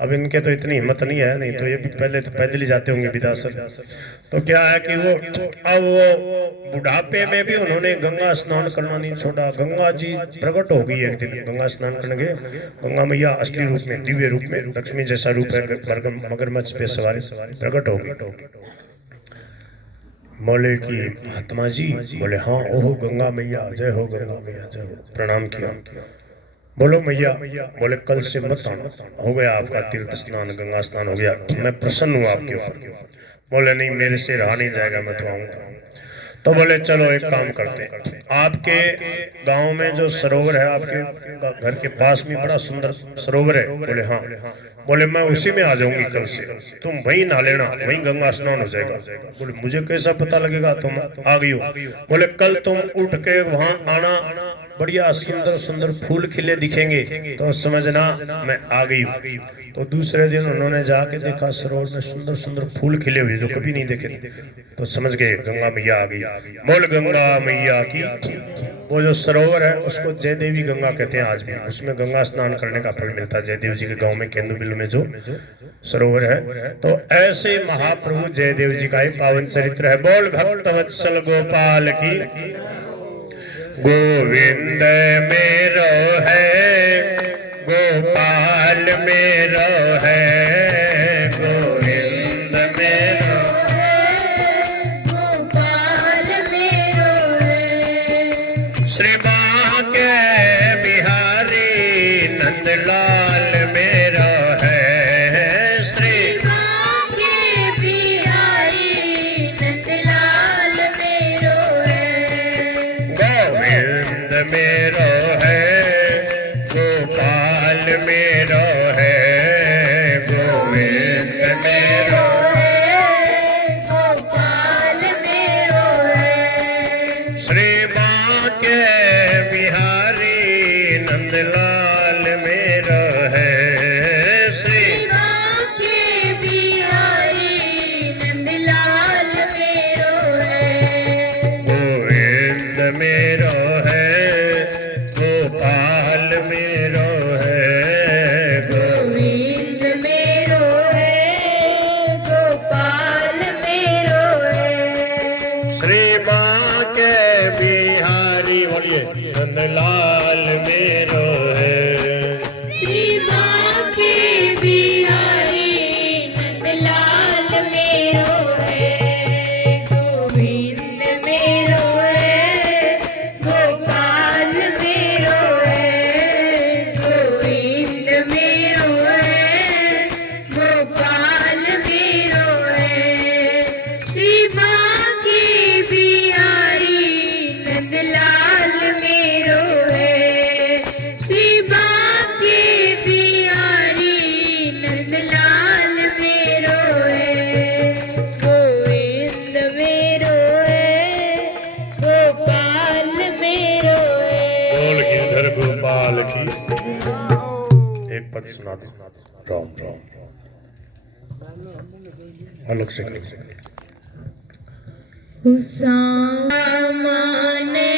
अब इनके तो इतनी हिम्मत नहीं है, नहीं तो ये भी पहले तो पैदल ही जाते होंगे विदासर। तो क्या है कि वो अब वो बुढ़ापे में भी उन्होंने गंगा स्नान करना नहीं छोड़ा। गंगा जी प्रकट हो गई एक दिन, गंगा स्नान करने गए। गंगा मैया असली रूप में, दिव्य रूप में, लक्ष्मी जैसा रूप है, मगरमच्छ पे सवारी प्रकट हो गई। बोले कि महात्मा जी, बोले हाँ, ओहो गंगा मैया जय हो, गंगा मैया जय हो। प्रणाम किया। बोलो मैया, बोले कल से मत आना, हो गया आपका तीर्थ स्नान, गंगा स्नान हो गया, मैं प्रसन्न हूँ आपके ऊपर। बोले नहीं, मेरे से रहा नहीं जाएगा, मैं तो आऊंगा। तो बोले चलो एक काम करते हैं, आपके गांव में जो सरोवर है, आपके घर के पास में बड़ा सुंदर सरोवर है। बोले हाँ। बोले मैं उसी में आ जाऊंगी कल से, तुम वहीं नहा लेना, वहीं गंगा स्नान हो जाएगा। बोले मुझे कैसा पता लगेगा तुम आ गई हो? बोले कल तुम उठ के वहां आना, बढ़िया सुंदर सुंदर फूल खिले दिखेंगे तो समझना मैं आ गई हूँ। तो दूसरे दिन उन्होंने जाके देखा सरोवर में सुंदर सुंदर फूल खिले हुए जो कभी नहीं देखे थे, तो समझ गए गंगा मैया आ गई। बोल गंगा मैया की। वो जो सरोवर है उसको जयदेवी गंगा कहते हैं आज भी, उसमें गंगा स्नान करने का फल मिलता है। जयदेव जी के गांव में केंदुबिल में जो सरोवर है, तो ऐसे महाप्रभु जयदेव जी का एक पावन चरित्र है। बोल भक्त वत्सल गोपाल की। गोविंद मेरो है, गोपाल मेरो है, गोविंद मेरो है, गोपाल मेरो है। श्री बांके बिहारी नंदलाल मेरो है, श्री बांके बिहारी नंदलाल मेरो है। गोविंद मेरो है, गोपाल मेरो है, गोविंद मेरो है, गोपाल मेरो है। श्री बांके बिहारी नंदलाल मेरो है, श्री बांके बिहारी नंदलाल मेरो है। गोविंद मेरो है, गोपाल मेरो है, गोविंद मेरो है, गोपाल मेरो है। श्री बांके बिहारी बोलिए नंदलाल मेरो है। श्री बांके बिहारी नंदलाल मेरो है। गोविंद मेरो है, गोपाल मेरो है। गोविंद मेरो है, गोपाल मेरो है। श्री बांके बिहारी नंदलाल मेरो है। श्री बांके बिहारी नंदलाल मेरो है। गोविंद मेरो है, गोपाल मेरो है। बोल गिरधर गोपाल की। एक पद सुना दो। राम राम अलग से करो। उसामा ने